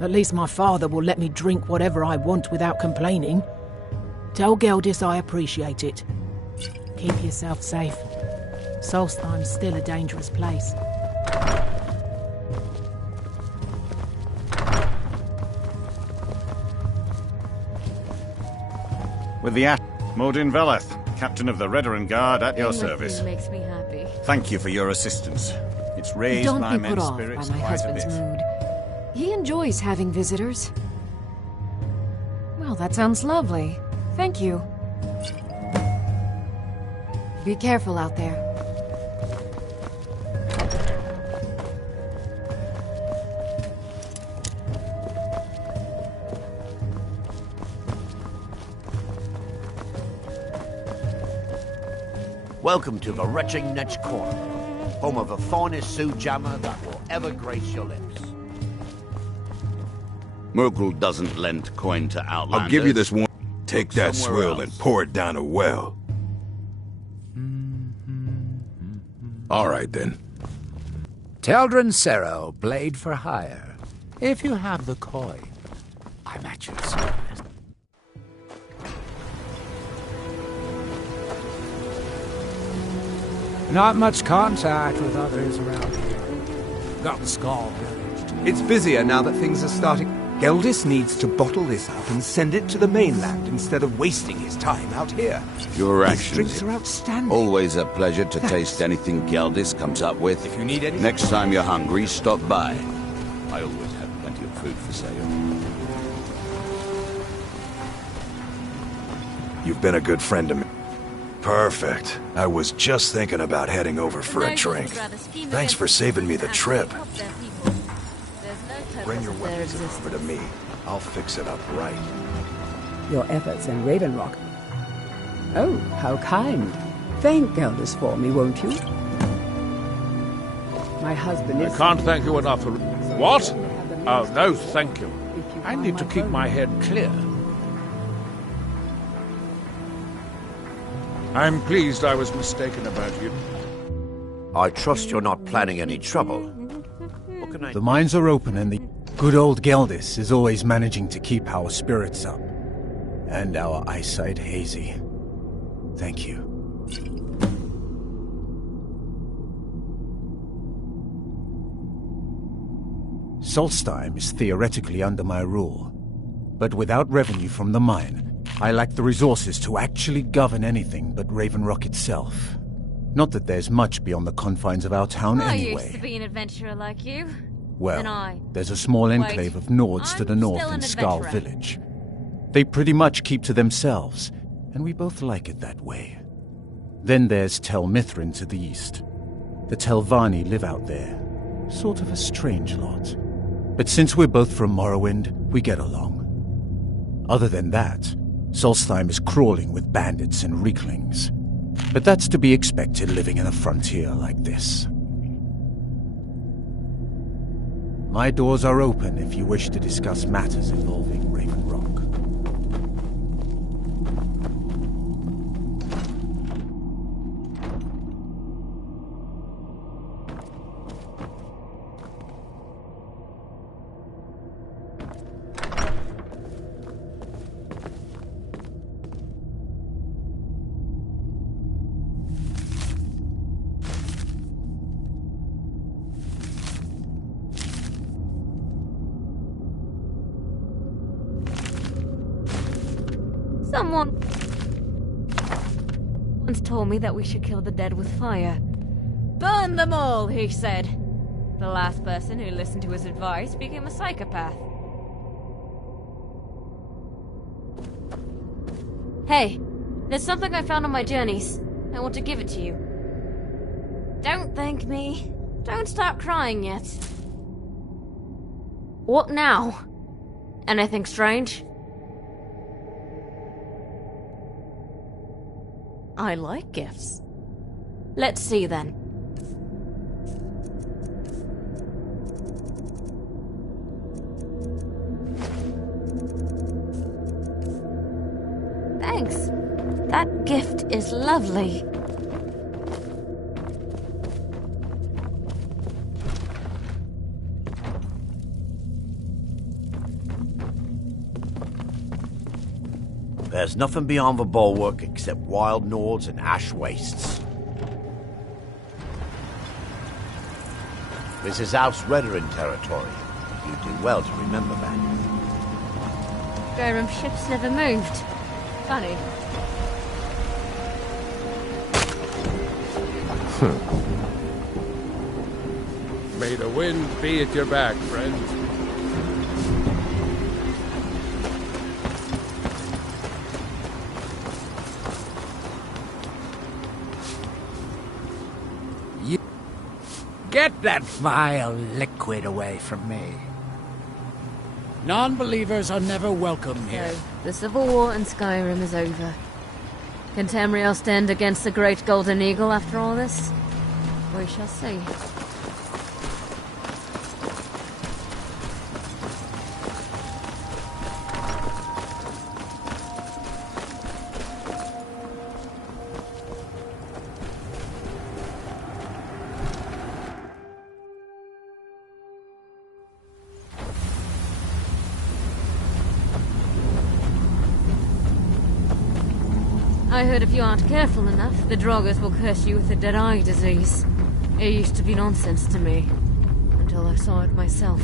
At least my father will let me drink whatever I want without complaining. Tell Geldis I appreciate it. Keep yourself safe. Solstheim's still a dangerous place. With the Modin Veleth, Captain of the Redoran Guard, at your service. Makes me happy. Thank you for your assistance. It's raised Don't my be put men's off by spirits my quite a husband's bit. mood. He enjoys having visitors. Well, that sounds lovely. Thank you. Be careful out there. Welcome to the Retching Netch Corner, home of the finest Sioux jammer that will ever grace your lips. Merkel doesn't lend coin to outlanders. I'll give you this one. Take that Somewhere swill else. and pour it down a well. All right, then. Teldrin Sero, blade for hire. If you have the coin, I'm at your service. Not much contact with others around here. Got the skull pillaged. It's busier now that things are starting. Geldis needs to bottle this up and send it to the mainland instead of wasting his time out here. Your These actions. drinks are outstanding. Always a pleasure to taste anything Geldis comes up with. If you need anything... Next time you're hungry, stop by. I always have plenty of food for sale. You've been a good friend to me. Perfect. I was just thinking about heading over for a drink. Thanks for saving me the trip. Bring your weapons over to me. I'll fix it up right. Your efforts in Raven Rock. Oh, how kind. Thank Geldis for me, won't you? My husband is... I can't thank you enough for... What? Oh, no, thank you. I need to keep my head clear. I'm pleased I was mistaken about you. I trust you're not planning any trouble. What can I... The mines are open and the good old Geldis is always managing to keep our spirits up. And our eyesight hazy. Thank you. Solstheim is theoretically under my rule. But without revenue from the mine, I lack the resources to actually govern anything but Raven Rock itself. Not that there's much beyond the confines of our town I anyway. used to be an adventurer like you. Well, there's a small enclave of Nords to the north in Skal Village. They pretty much keep to themselves, and we both like it that way. Then there's Tel Mithrin to the east. The Telvanni live out there. Sort of a strange lot. But since we're both from Morrowind, we get along. Other than that, Solstheim is crawling with bandits and reeklings. But that's to be expected living in a frontier like this. My doors are open if you wish to discuss matters involving Raven Rock. Someone once told me that we should kill the dead with fire. Burn them all, he said. The last person who listened to his advice became a psychopath. Hey, there's something I found on my journeys. I want to give it to you. Don't thank me. Don't start crying yet. What now? Anything strange? I like gifts. Let's see then. Thanks. That gift is lovely. There's nothing beyond the bulwark except wild Nords and ash wastes. This is House Redarin territory. You do well to remember that. Skyrim ships never moved. Funny. May the wind be at your back, friend. Get that vile liquid away from me. Non-believers are never welcome here. So, the Civil War in Skyrim is over. Can Tamriel stand against the Great Golden Eagle after all this? We shall see. I heard if you aren't careful enough, the Draugrs will curse you with the dead-eye disease. It used to be nonsense to me, until I saw it myself.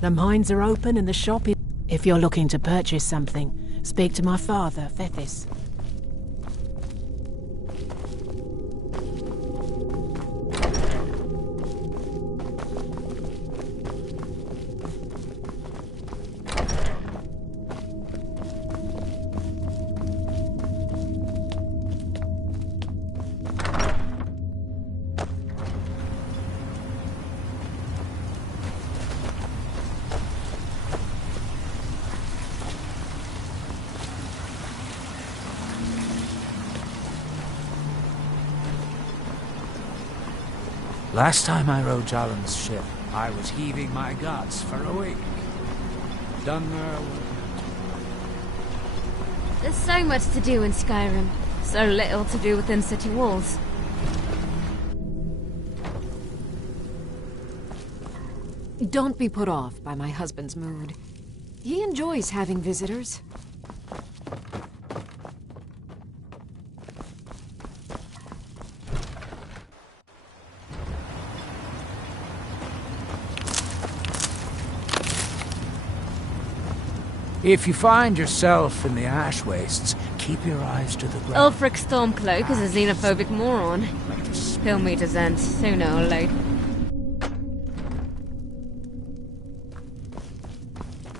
The mines are open and the shop is... If you're looking to purchase something, speak to my father, Fethis. Last time I rode Jalen's ship, I was heaving my guts for a week. Dunmer... There's so much to do in Skyrim. So little to do within city walls. Don't be put off by my husband's mood. He enjoys having visitors. If you find yourself in the ash wastes, keep your eyes to the ground. Ulfric Stormcloak is a xenophobic moron. He'll meet his end sooner or later.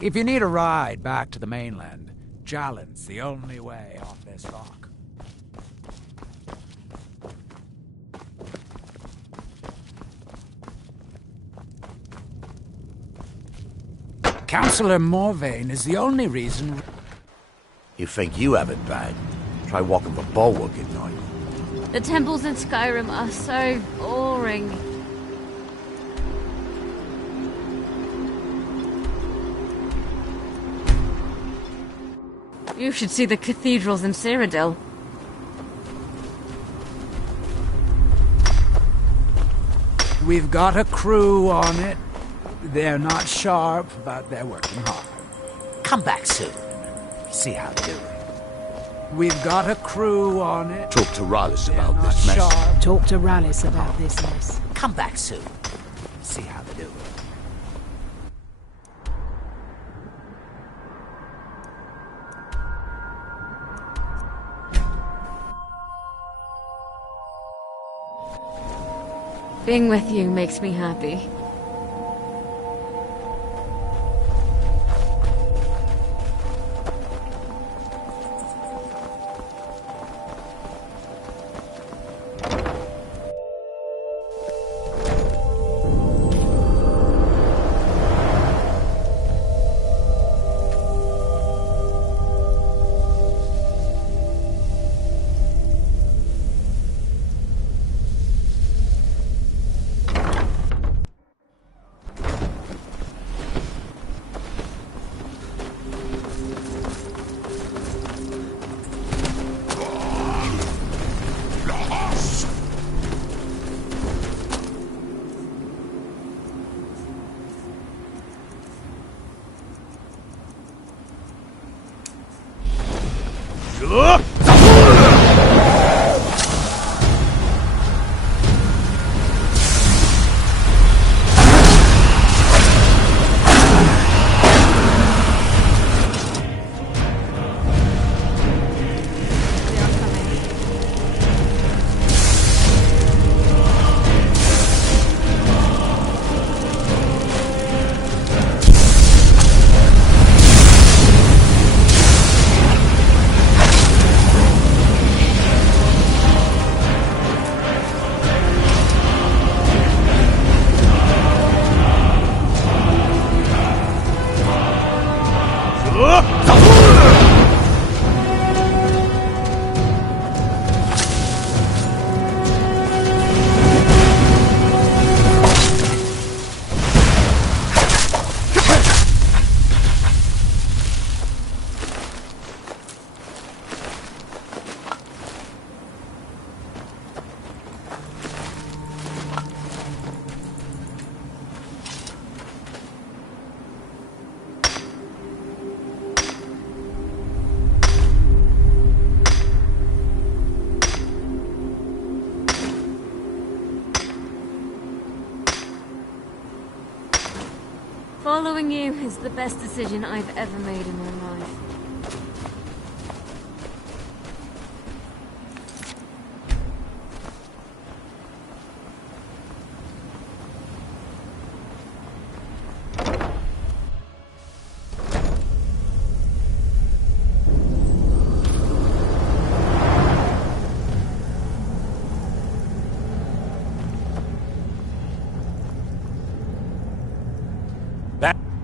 If you need a ride back to the mainland, Jalen's the only way off this rock. Councillor Morvain is the only reason... You think you have it bad? Try walking the bulwark at night. The temples in Skyrim are so boring. You should see the cathedrals in Cyrodiil. We've got a crew on it. They're not sharp, but they're working hard. Come back soon. See how they're doing. We've got a crew on it. Talk to Rallis about this mess. Sharp. Talk to Rallis about this mess. Come back soon. See how they're doing. Being with you makes me happy. Following you is the best decision I've ever made in my life.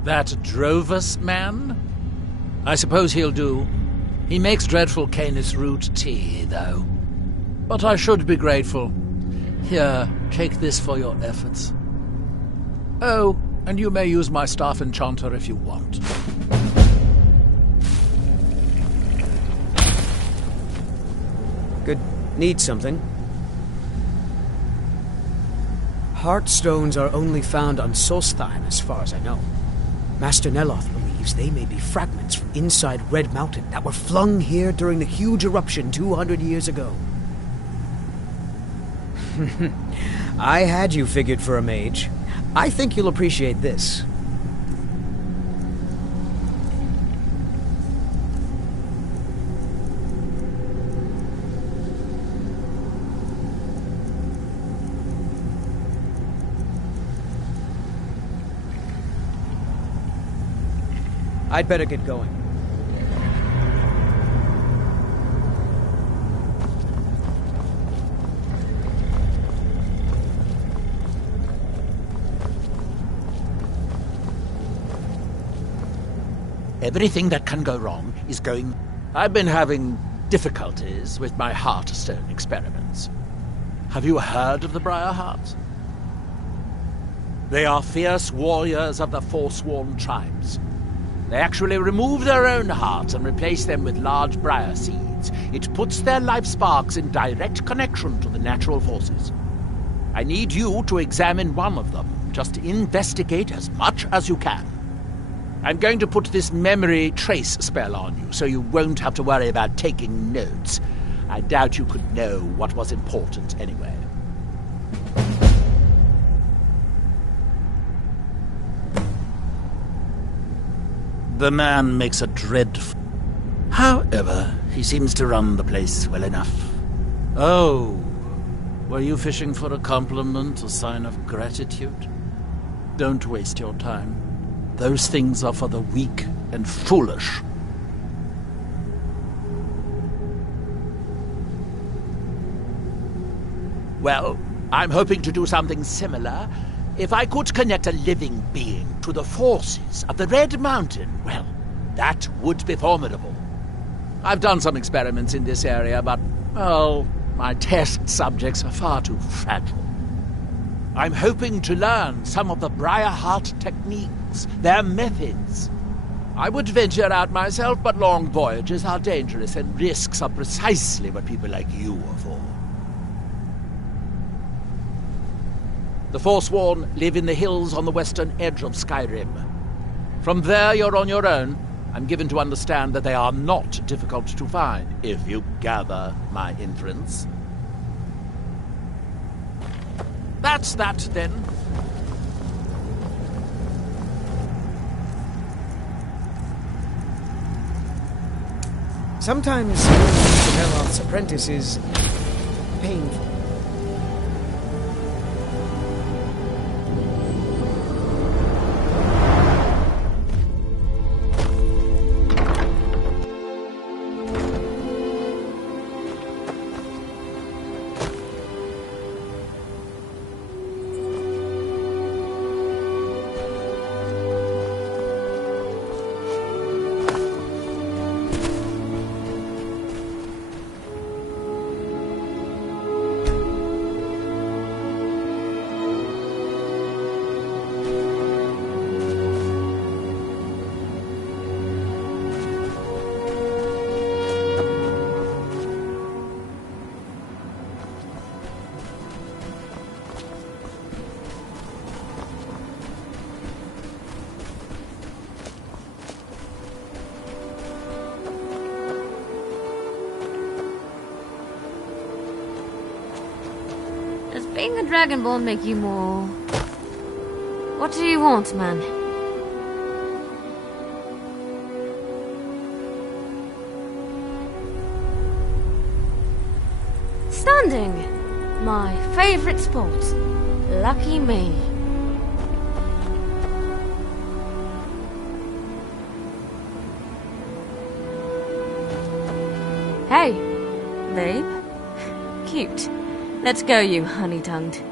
That Drovus man? I suppose he'll do. He makes dreadful Canis root tea, though. But I should be grateful. Here, take this for your efforts. Oh, and you may use my staff enchanter if you want. Good. Need something? Heartstones are only found on Solstheim, as far as I know. Master Neloth believes they may be fragments from inside Red Mountain that were flung here during the huge eruption 200 years ago. I had you figured for a mage. I think you'll appreciate this. I'd better get going. Everything that can go wrong is going... I've been having difficulties with my Heartstone experiments. Have you heard of the Briarhearts? They are fierce warriors of the Forsworn tribes. They actually remove their own hearts and replace them with large briar seeds. It puts their life sparks in direct connection to the natural forces. I need you to examine one of them. Just investigate as much as you can. I'm going to put this memory trace spell on you, so you won't have to worry about taking notes. I doubt you could know what was important anyway. The man makes a dreadful... However, he seems to run the place well enough. Oh, were you fishing for a compliment, a sign of gratitude? Don't waste your time. Those things are for the weak and foolish. Well, I'm hoping to do something similar. If I could connect a living being to the forces of the Red Mountain, well, that would be formidable. I've done some experiments in this area, but, well, my test subjects are far too fragile. I'm hoping to learn some of the Briarheart techniques, their methods. I would venture out myself, but long voyages are dangerous, and risks are precisely what people like you are for. The Forsworn live in the hills on the western edge of Skyrim. From there you're on your own. I'm given to understand that they are not difficult to find, if you gather my inference. That's that, then. Sometimes Mr. Neloth's apprentice is painful. Being a Dragonborn make you more... What do you want, man? Standing! My favorite sport. Lucky me. Hey, babe. Cute. Let's go, you honey-tongued.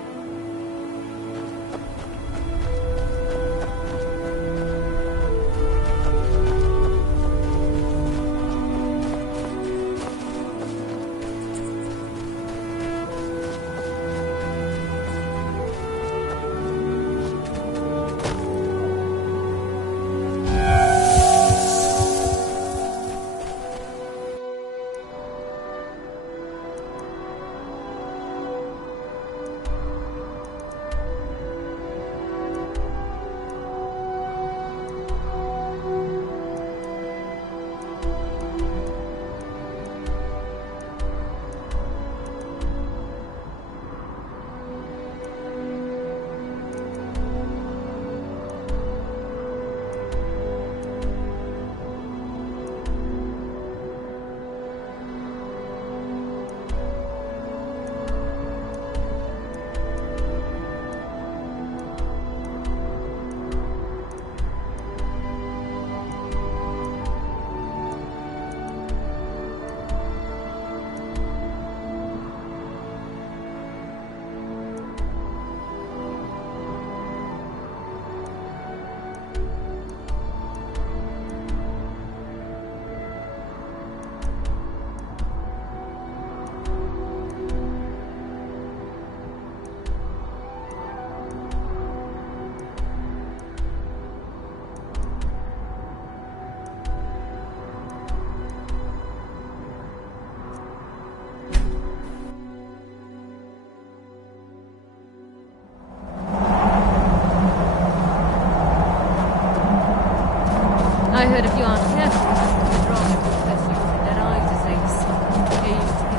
I heard if you aren't careful, the draw will confess you with that eye disease. It used to be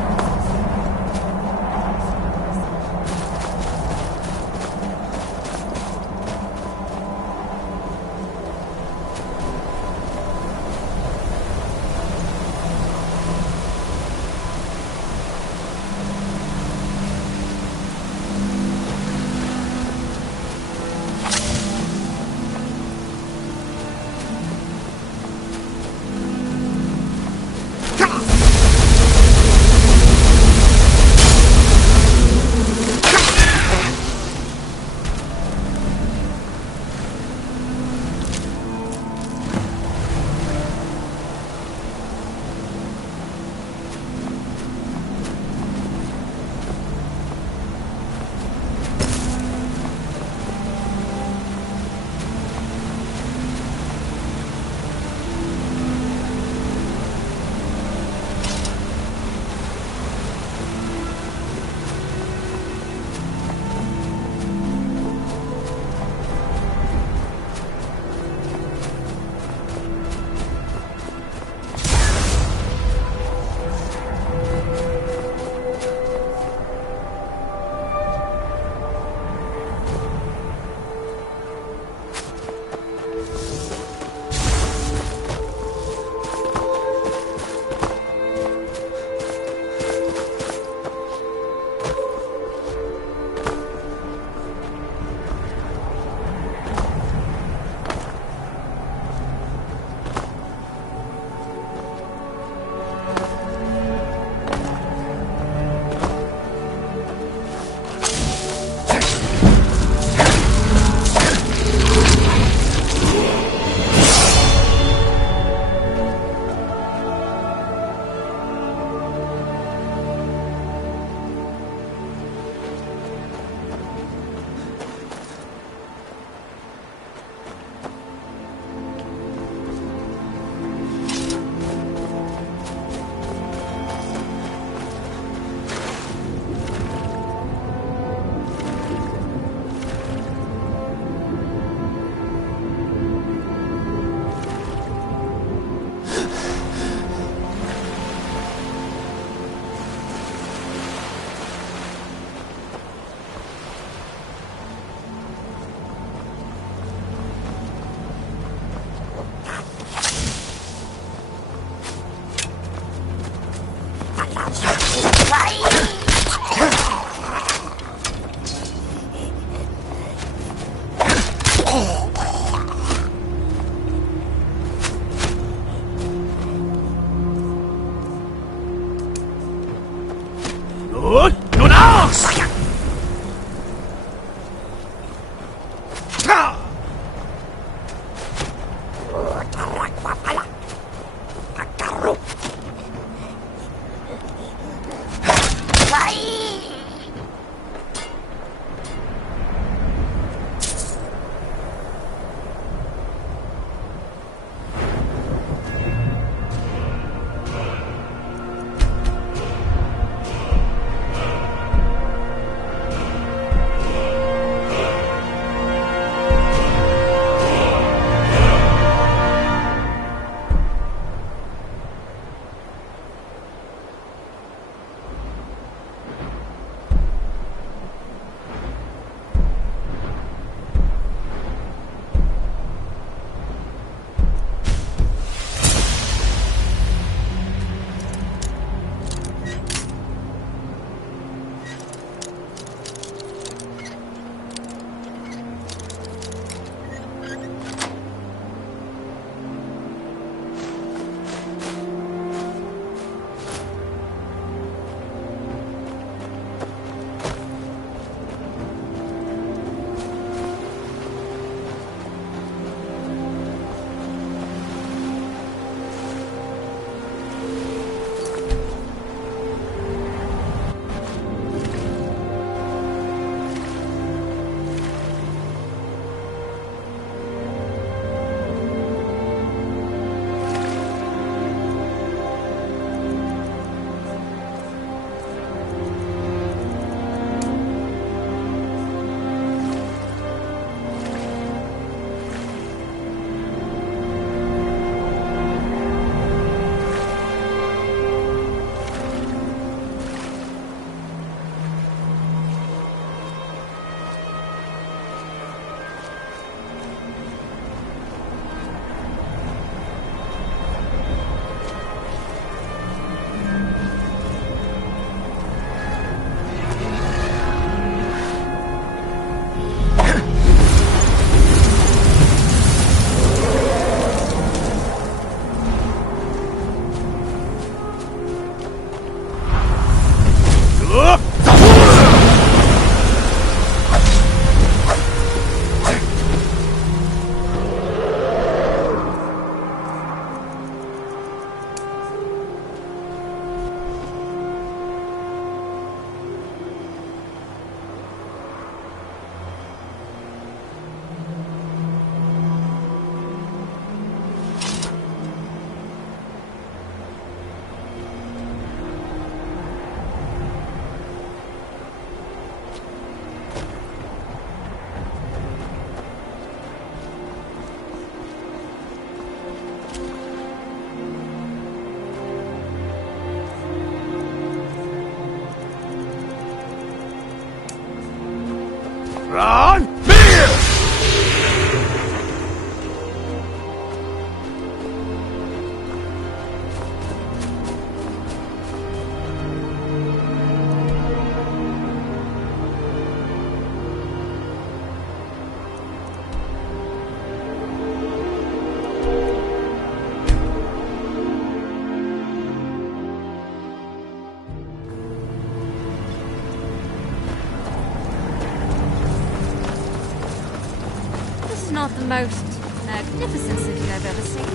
the most magnificent city I've ever seen,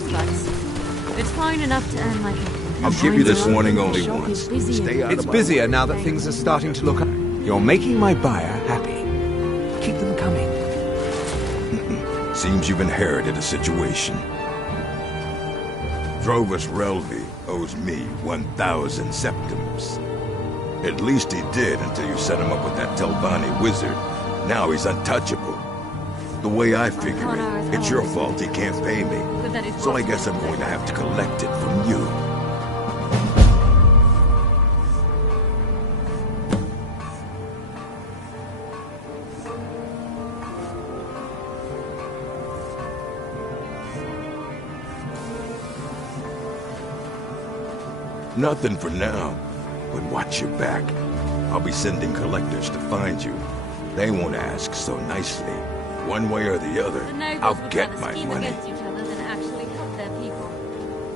but it's fine enough to earn my keep. I'll give you this warning only once. Stay out It's of my busier way. now that things are starting to look up. You're making my buyer happy. Keep them coming. Seems you've inherited a situation. Drovus Relvi owes me 1,000 septims. At least he did until you set him up with that Telvanni wizard. Now he's untouchable. The way I figure it, it's your fault he can't pay me. So I guess I'm going to have to collect it from you. Nothing for now, but watch your back. I'll be sending collectors to find you. They won't ask so nicely. One way or the other, I'll get my money. Against each other than actually help their people.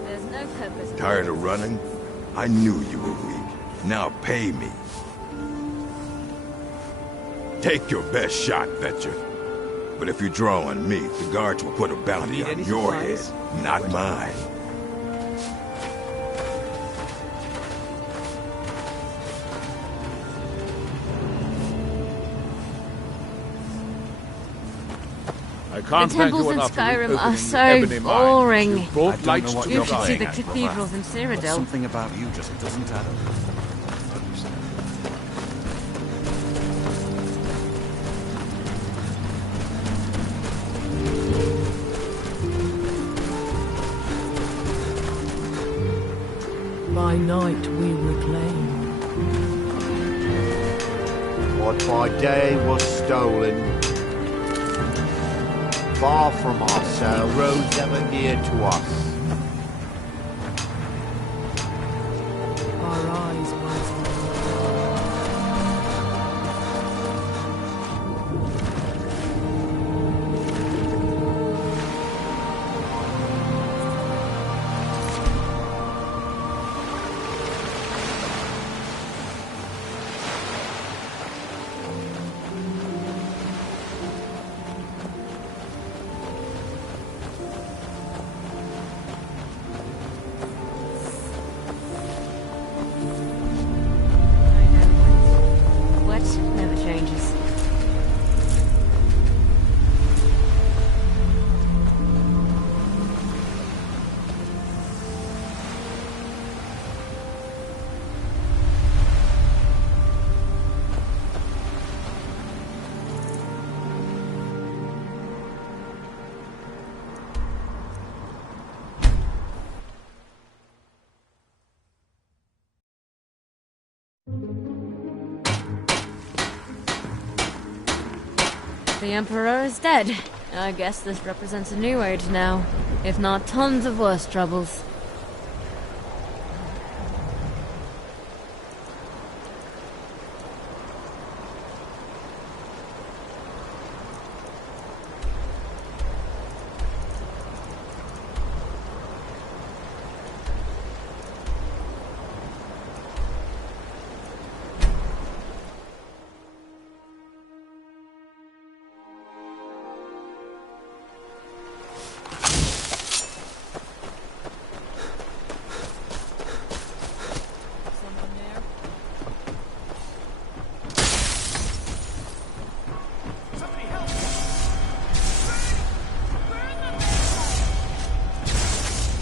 There's no purpose. Tired of running? I knew you were weak. Now pay me. Take your best shot, Fetcher. But if you draw on me, the guards will put a bounty on your head, not mine. The temples in Skyrim are so boring. You should see the cathedrals in Cyrodiil. Something about you just doesn't add up. By night we reclaim. What by day was stolen, far from us, our roads ever near to us. Our eyes once The Emperor is dead. I guess this represents a new age now, if not tons of worse troubles.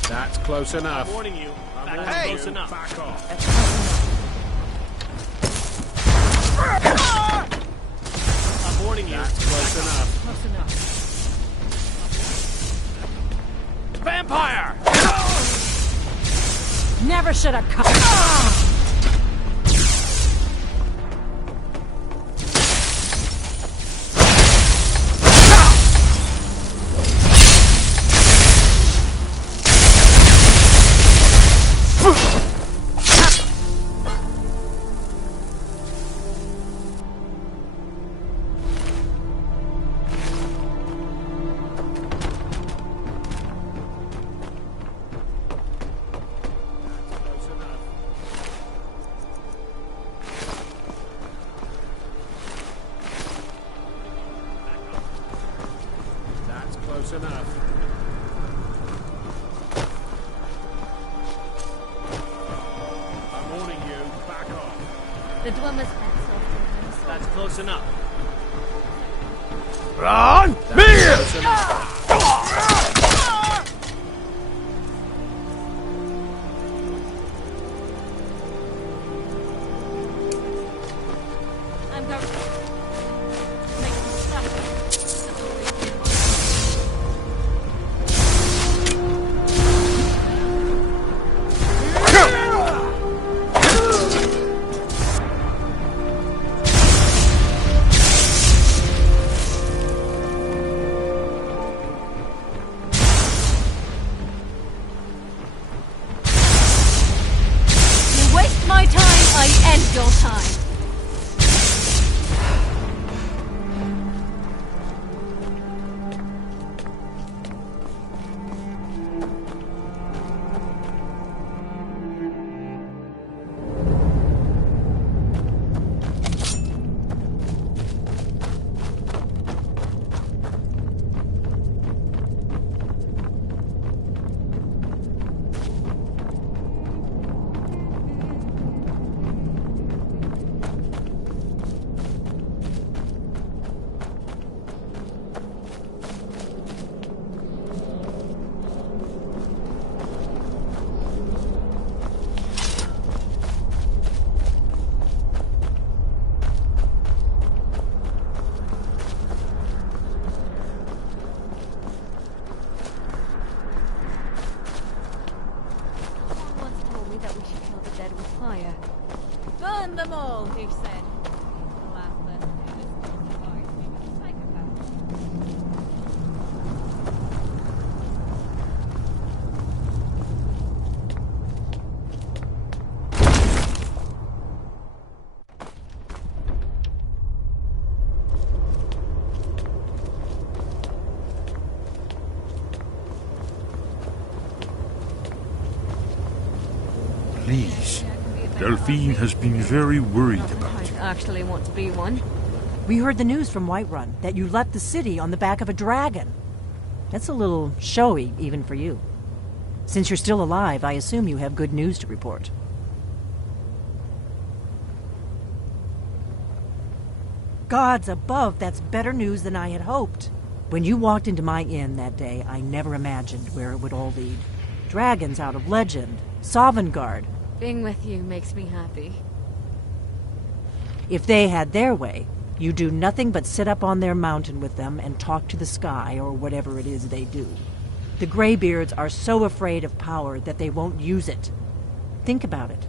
That's close enough. I'm warning you. Hey, Close enough. back off. I'm warning you. That's close enough. Close enough. Vampire! Never should have come. enough. I'm warning you, back off. The Dwemer's pets often. That's close enough. Run! Close enough. I'm going. Make them stop. You waste my time, I end your time. Someone once told me that we should kill the dead with fire. Burn them all, he said. The last lesson in this course advised me to psychopath. Please. Delphine has been very worried about you. I actually want to be one. We heard the news from Whiterun that you left the city on the back of a dragon. That's a little showy, even for you. Since you're still alive, I assume you have good news to report. Gods above, that's better news than I had hoped. When you walked into my inn that day, I never imagined where it would all lead. Dragons out of legend, Sovngarde. Being with you makes me happy. If they had their way, you do nothing but sit up on their mountain with them and talk to the sky or whatever it is they do. The Greybeards are so afraid of power that they won't use it. Think about it.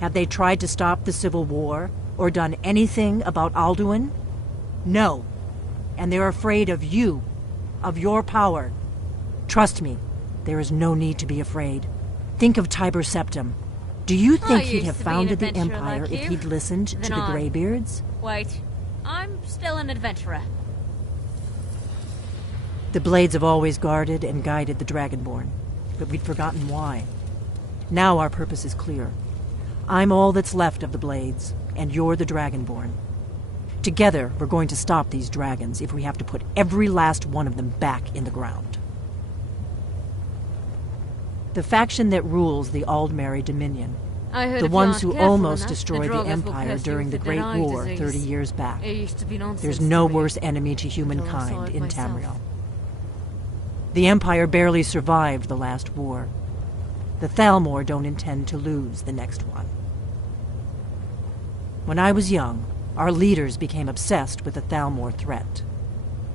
Have they tried to stop the Civil War or done anything about Alduin? No. And they're afraid of you, of your power. Trust me, there is no need to be afraid. Think of Tiber Septim. Do you think he'd have founded the Empire if he'd listened to the Greybeards? Wait, I'm still an adventurer. The Blades have always guarded and guided the Dragonborn, but we'd forgotten why. Now our purpose is clear. I'm all that's left of the Blades, and you're the Dragonborn. Together, we're going to stop these dragons if we have to put every last one of them back in the ground. The faction that rules the Aldmeri Dominion, the ones who almost destroyed the Empire during the Great War 30 years back. There's no worse enemy to humankind in Tamriel. The Empire barely survived the last war. The Thalmor don't intend to lose the next one. When I was young, our leaders became obsessed with the Thalmor threat.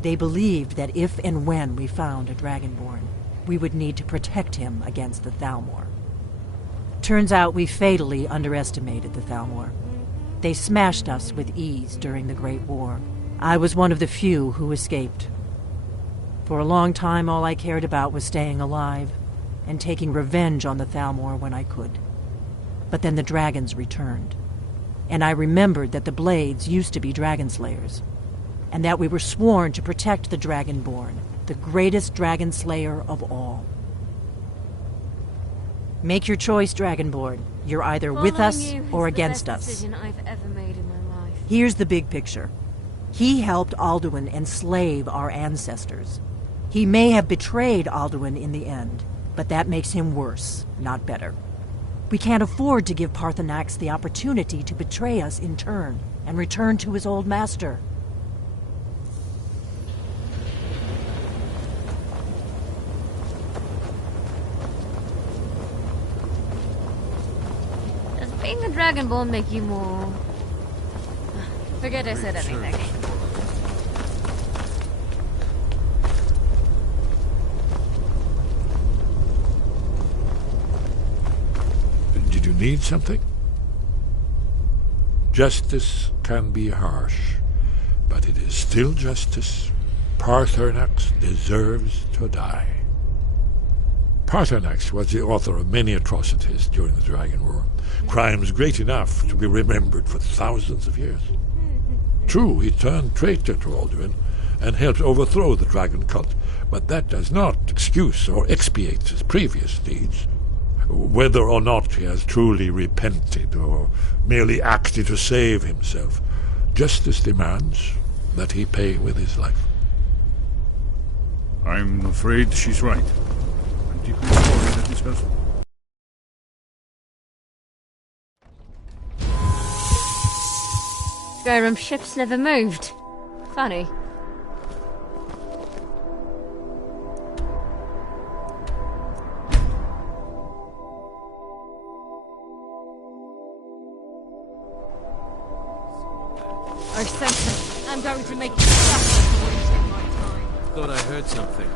They believed that if and when we found a Dragonborn, we would need to protect him against the Thalmor. Turns out we fatally underestimated the Thalmor. They smashed us with ease during the Great War. I was one of the few who escaped. For a long time, all I cared about was staying alive and taking revenge on the Thalmor when I could. But then the dragons returned, and I remembered that the Blades used to be dragon slayers, and that we were sworn to protect the Dragonborn, the greatest dragon slayer of all. Make your choice, Dragonborn. You're either with us or against us. Decision I've ever made in my life. Here's the big picture. He helped Alduin enslave our ancestors. He may have betrayed Alduin in the end, but that makes him worse, not better. We can't afford to give Paarthurnax the opportunity to betray us in turn and return to his old master. Does being a Dragonborn make you more... Forget I said anything. Did you need something? Justice can be harsh, but it is still justice. Paarthurnax deserves to die. Paarthurnax was the author of many atrocities during the Dragon War, crimes great enough to be remembered for thousands of years. True, he turned traitor to Alduin and helped overthrow the dragon cult, but that does not excuse or expiate his previous deeds. Whether or not he has truly repented or merely acted to save himself, justice demands that he pay with his life. I'm afraid she's right. I'm deeply sorry that this has... Skyrim ships never moved. Funny. I sense it. I'm going to make you suffer for wasting my time. Thought I heard something.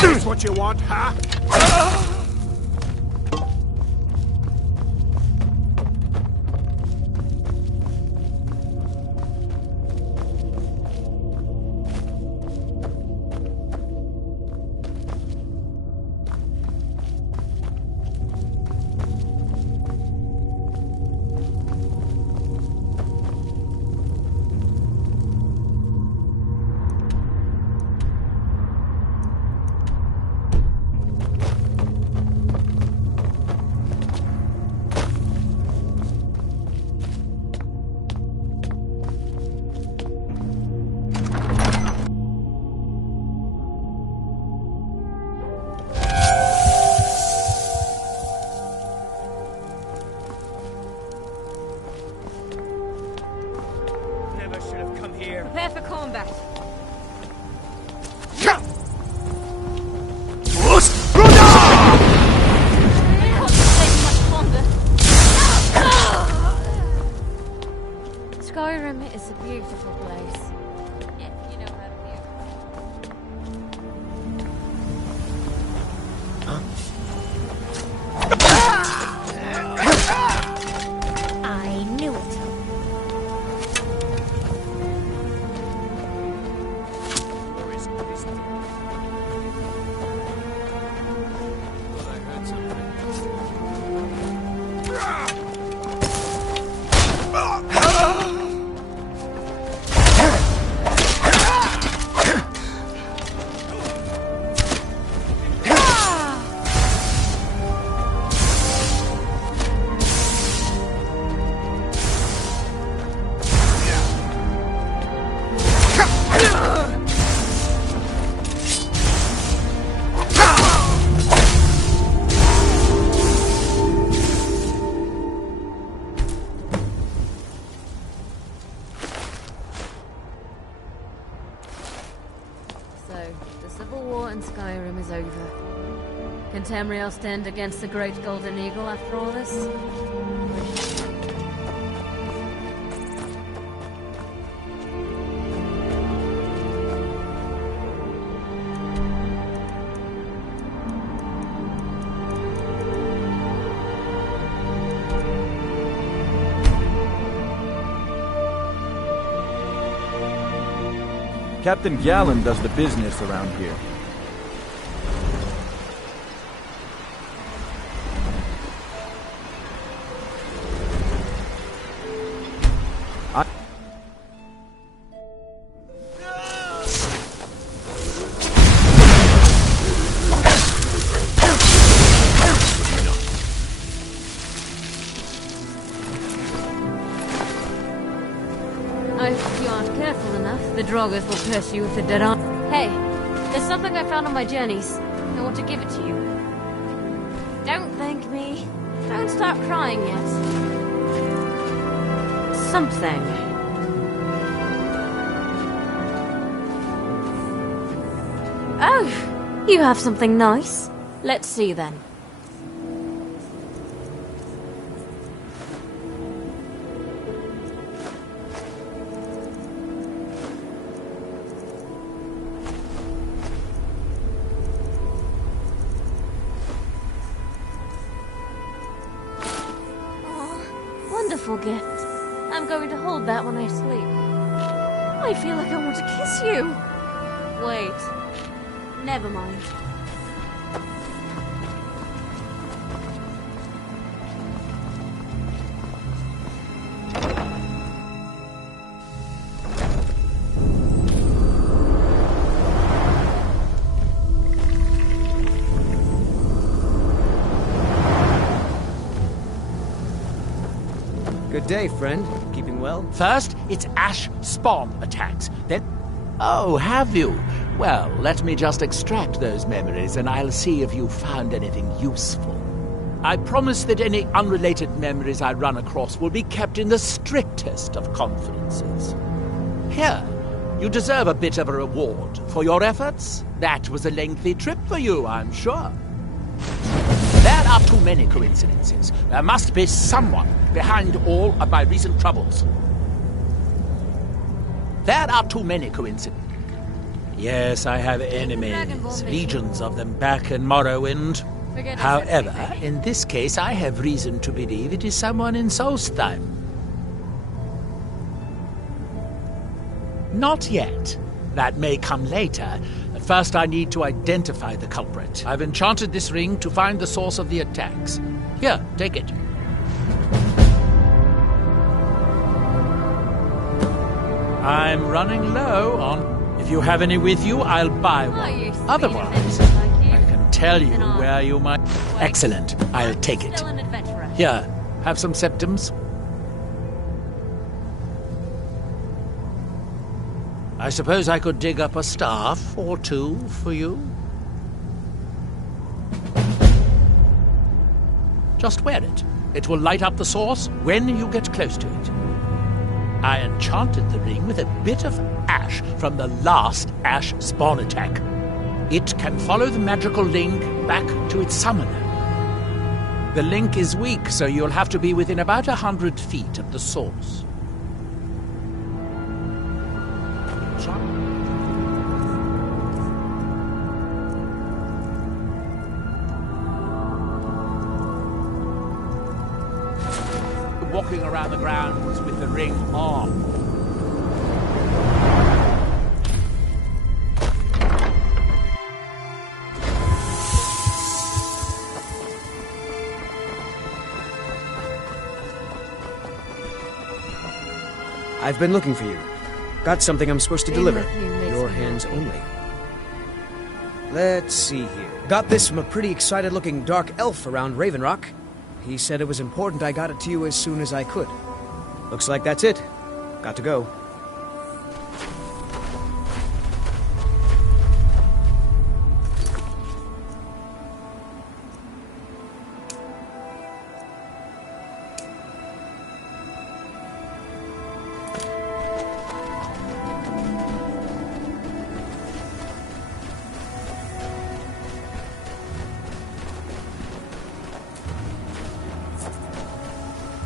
Here's what you want, huh? Prepare for combat. Skyrim is a beautiful place. If you know how to view it. I knew it. So, the civil war in Skyrim is over. Can Tamriel stand against the Great Golden Eagle after all this? Captain Gallen does the business around here. If you aren't careful enough, the Draugrs will curse you with the dead arm. Hey, there's something I found on my journeys. I want to give it to you. Don't thank me. Don't start crying yet. Something. Oh, you have something nice. Let's see then. Wonderful gift. I'm going to hold that when I sleep. I feel like I want to kiss you. Wait. Never mind. Good day, friend. Keeping well? First, it's ash spawn attacks. Then... Oh, have you? Well, let me just extract those memories and I'll see if you found anything useful. I promise that any unrelated memories I run across will be kept in the strictest of confidences. Here, you deserve a bit of a reward for your efforts. That was a lengthy trip for you, I'm sure. There are too many coincidences. There must be someone behind all of my recent troubles. There are too many coincidences. Yes, I have enemies, legions of them back in Morrowind. However, in this case, I have reason to believe it is someone in Solstheim. Not yet. That may come later. First, I need to identify the culprit. I've enchanted this ring to find the source of the attacks. Here, take it. I'm running low on... If you have any with you, I'll buy one. Otherwise, I can tell you where you might... Excellent. I'll take it. Here, have some septums. I suppose I could dig up a staff or two for you. Just wear it. It will light up the source when you get close to it. I enchanted the ring with a bit of ash from the last ash spawn attack. It can follow the magical link back to its summoner. The link is weak, so you'll have to be within about 100 feet of the source. Walking around the grounds with the ring on. I've been looking for you. Got something I'm supposed to deliver. Your hands only. Let's see here. Got this from a pretty excited-looking dark elf around Raven Rock. He said it was important I got it to you as soon as I could. Looks like that's it. Got to go.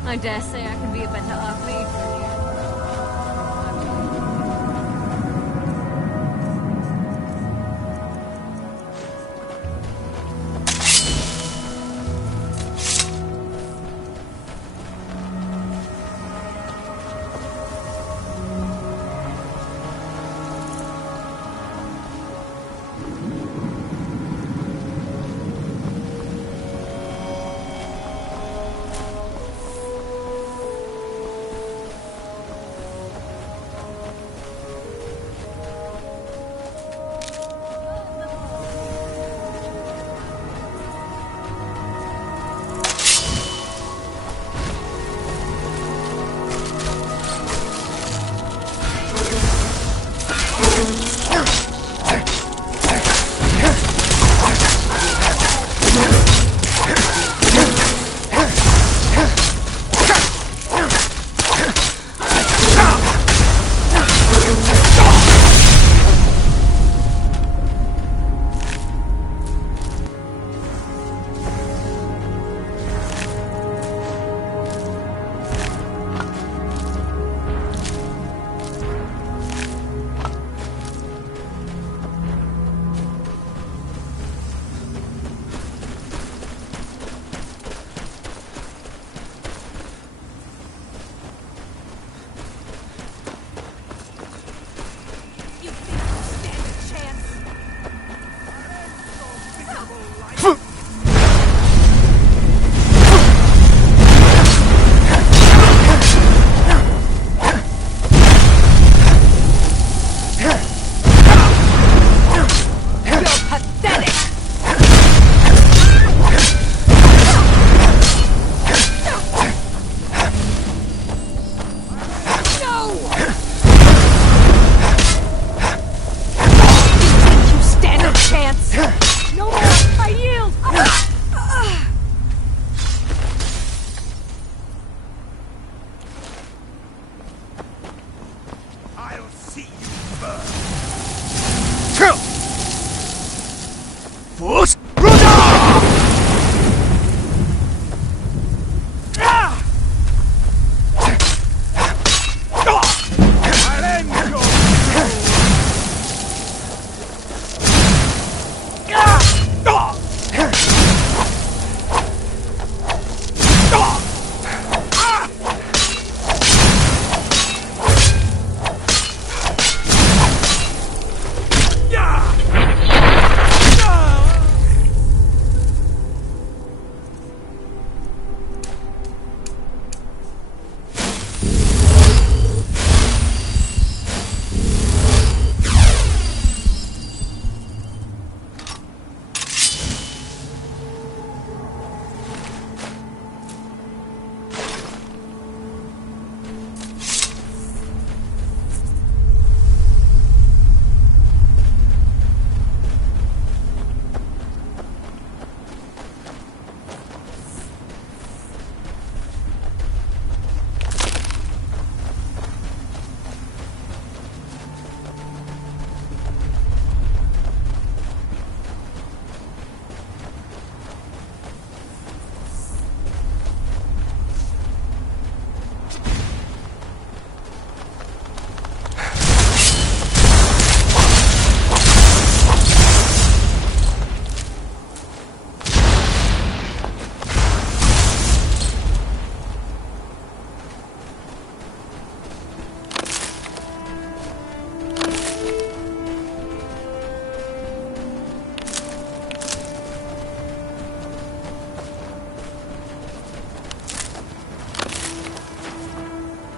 I dare say I can be a better athlete than you.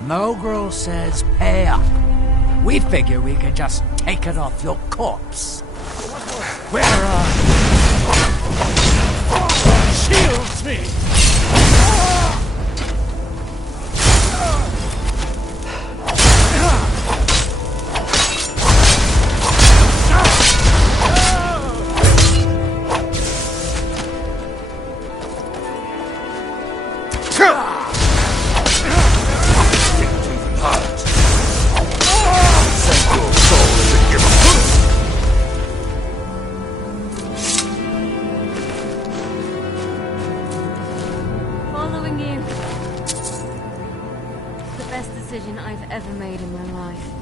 Mogul says pay up. We figure we could just take it off your corpse. Where are shields me? Following you. The best decision I've ever made in my life.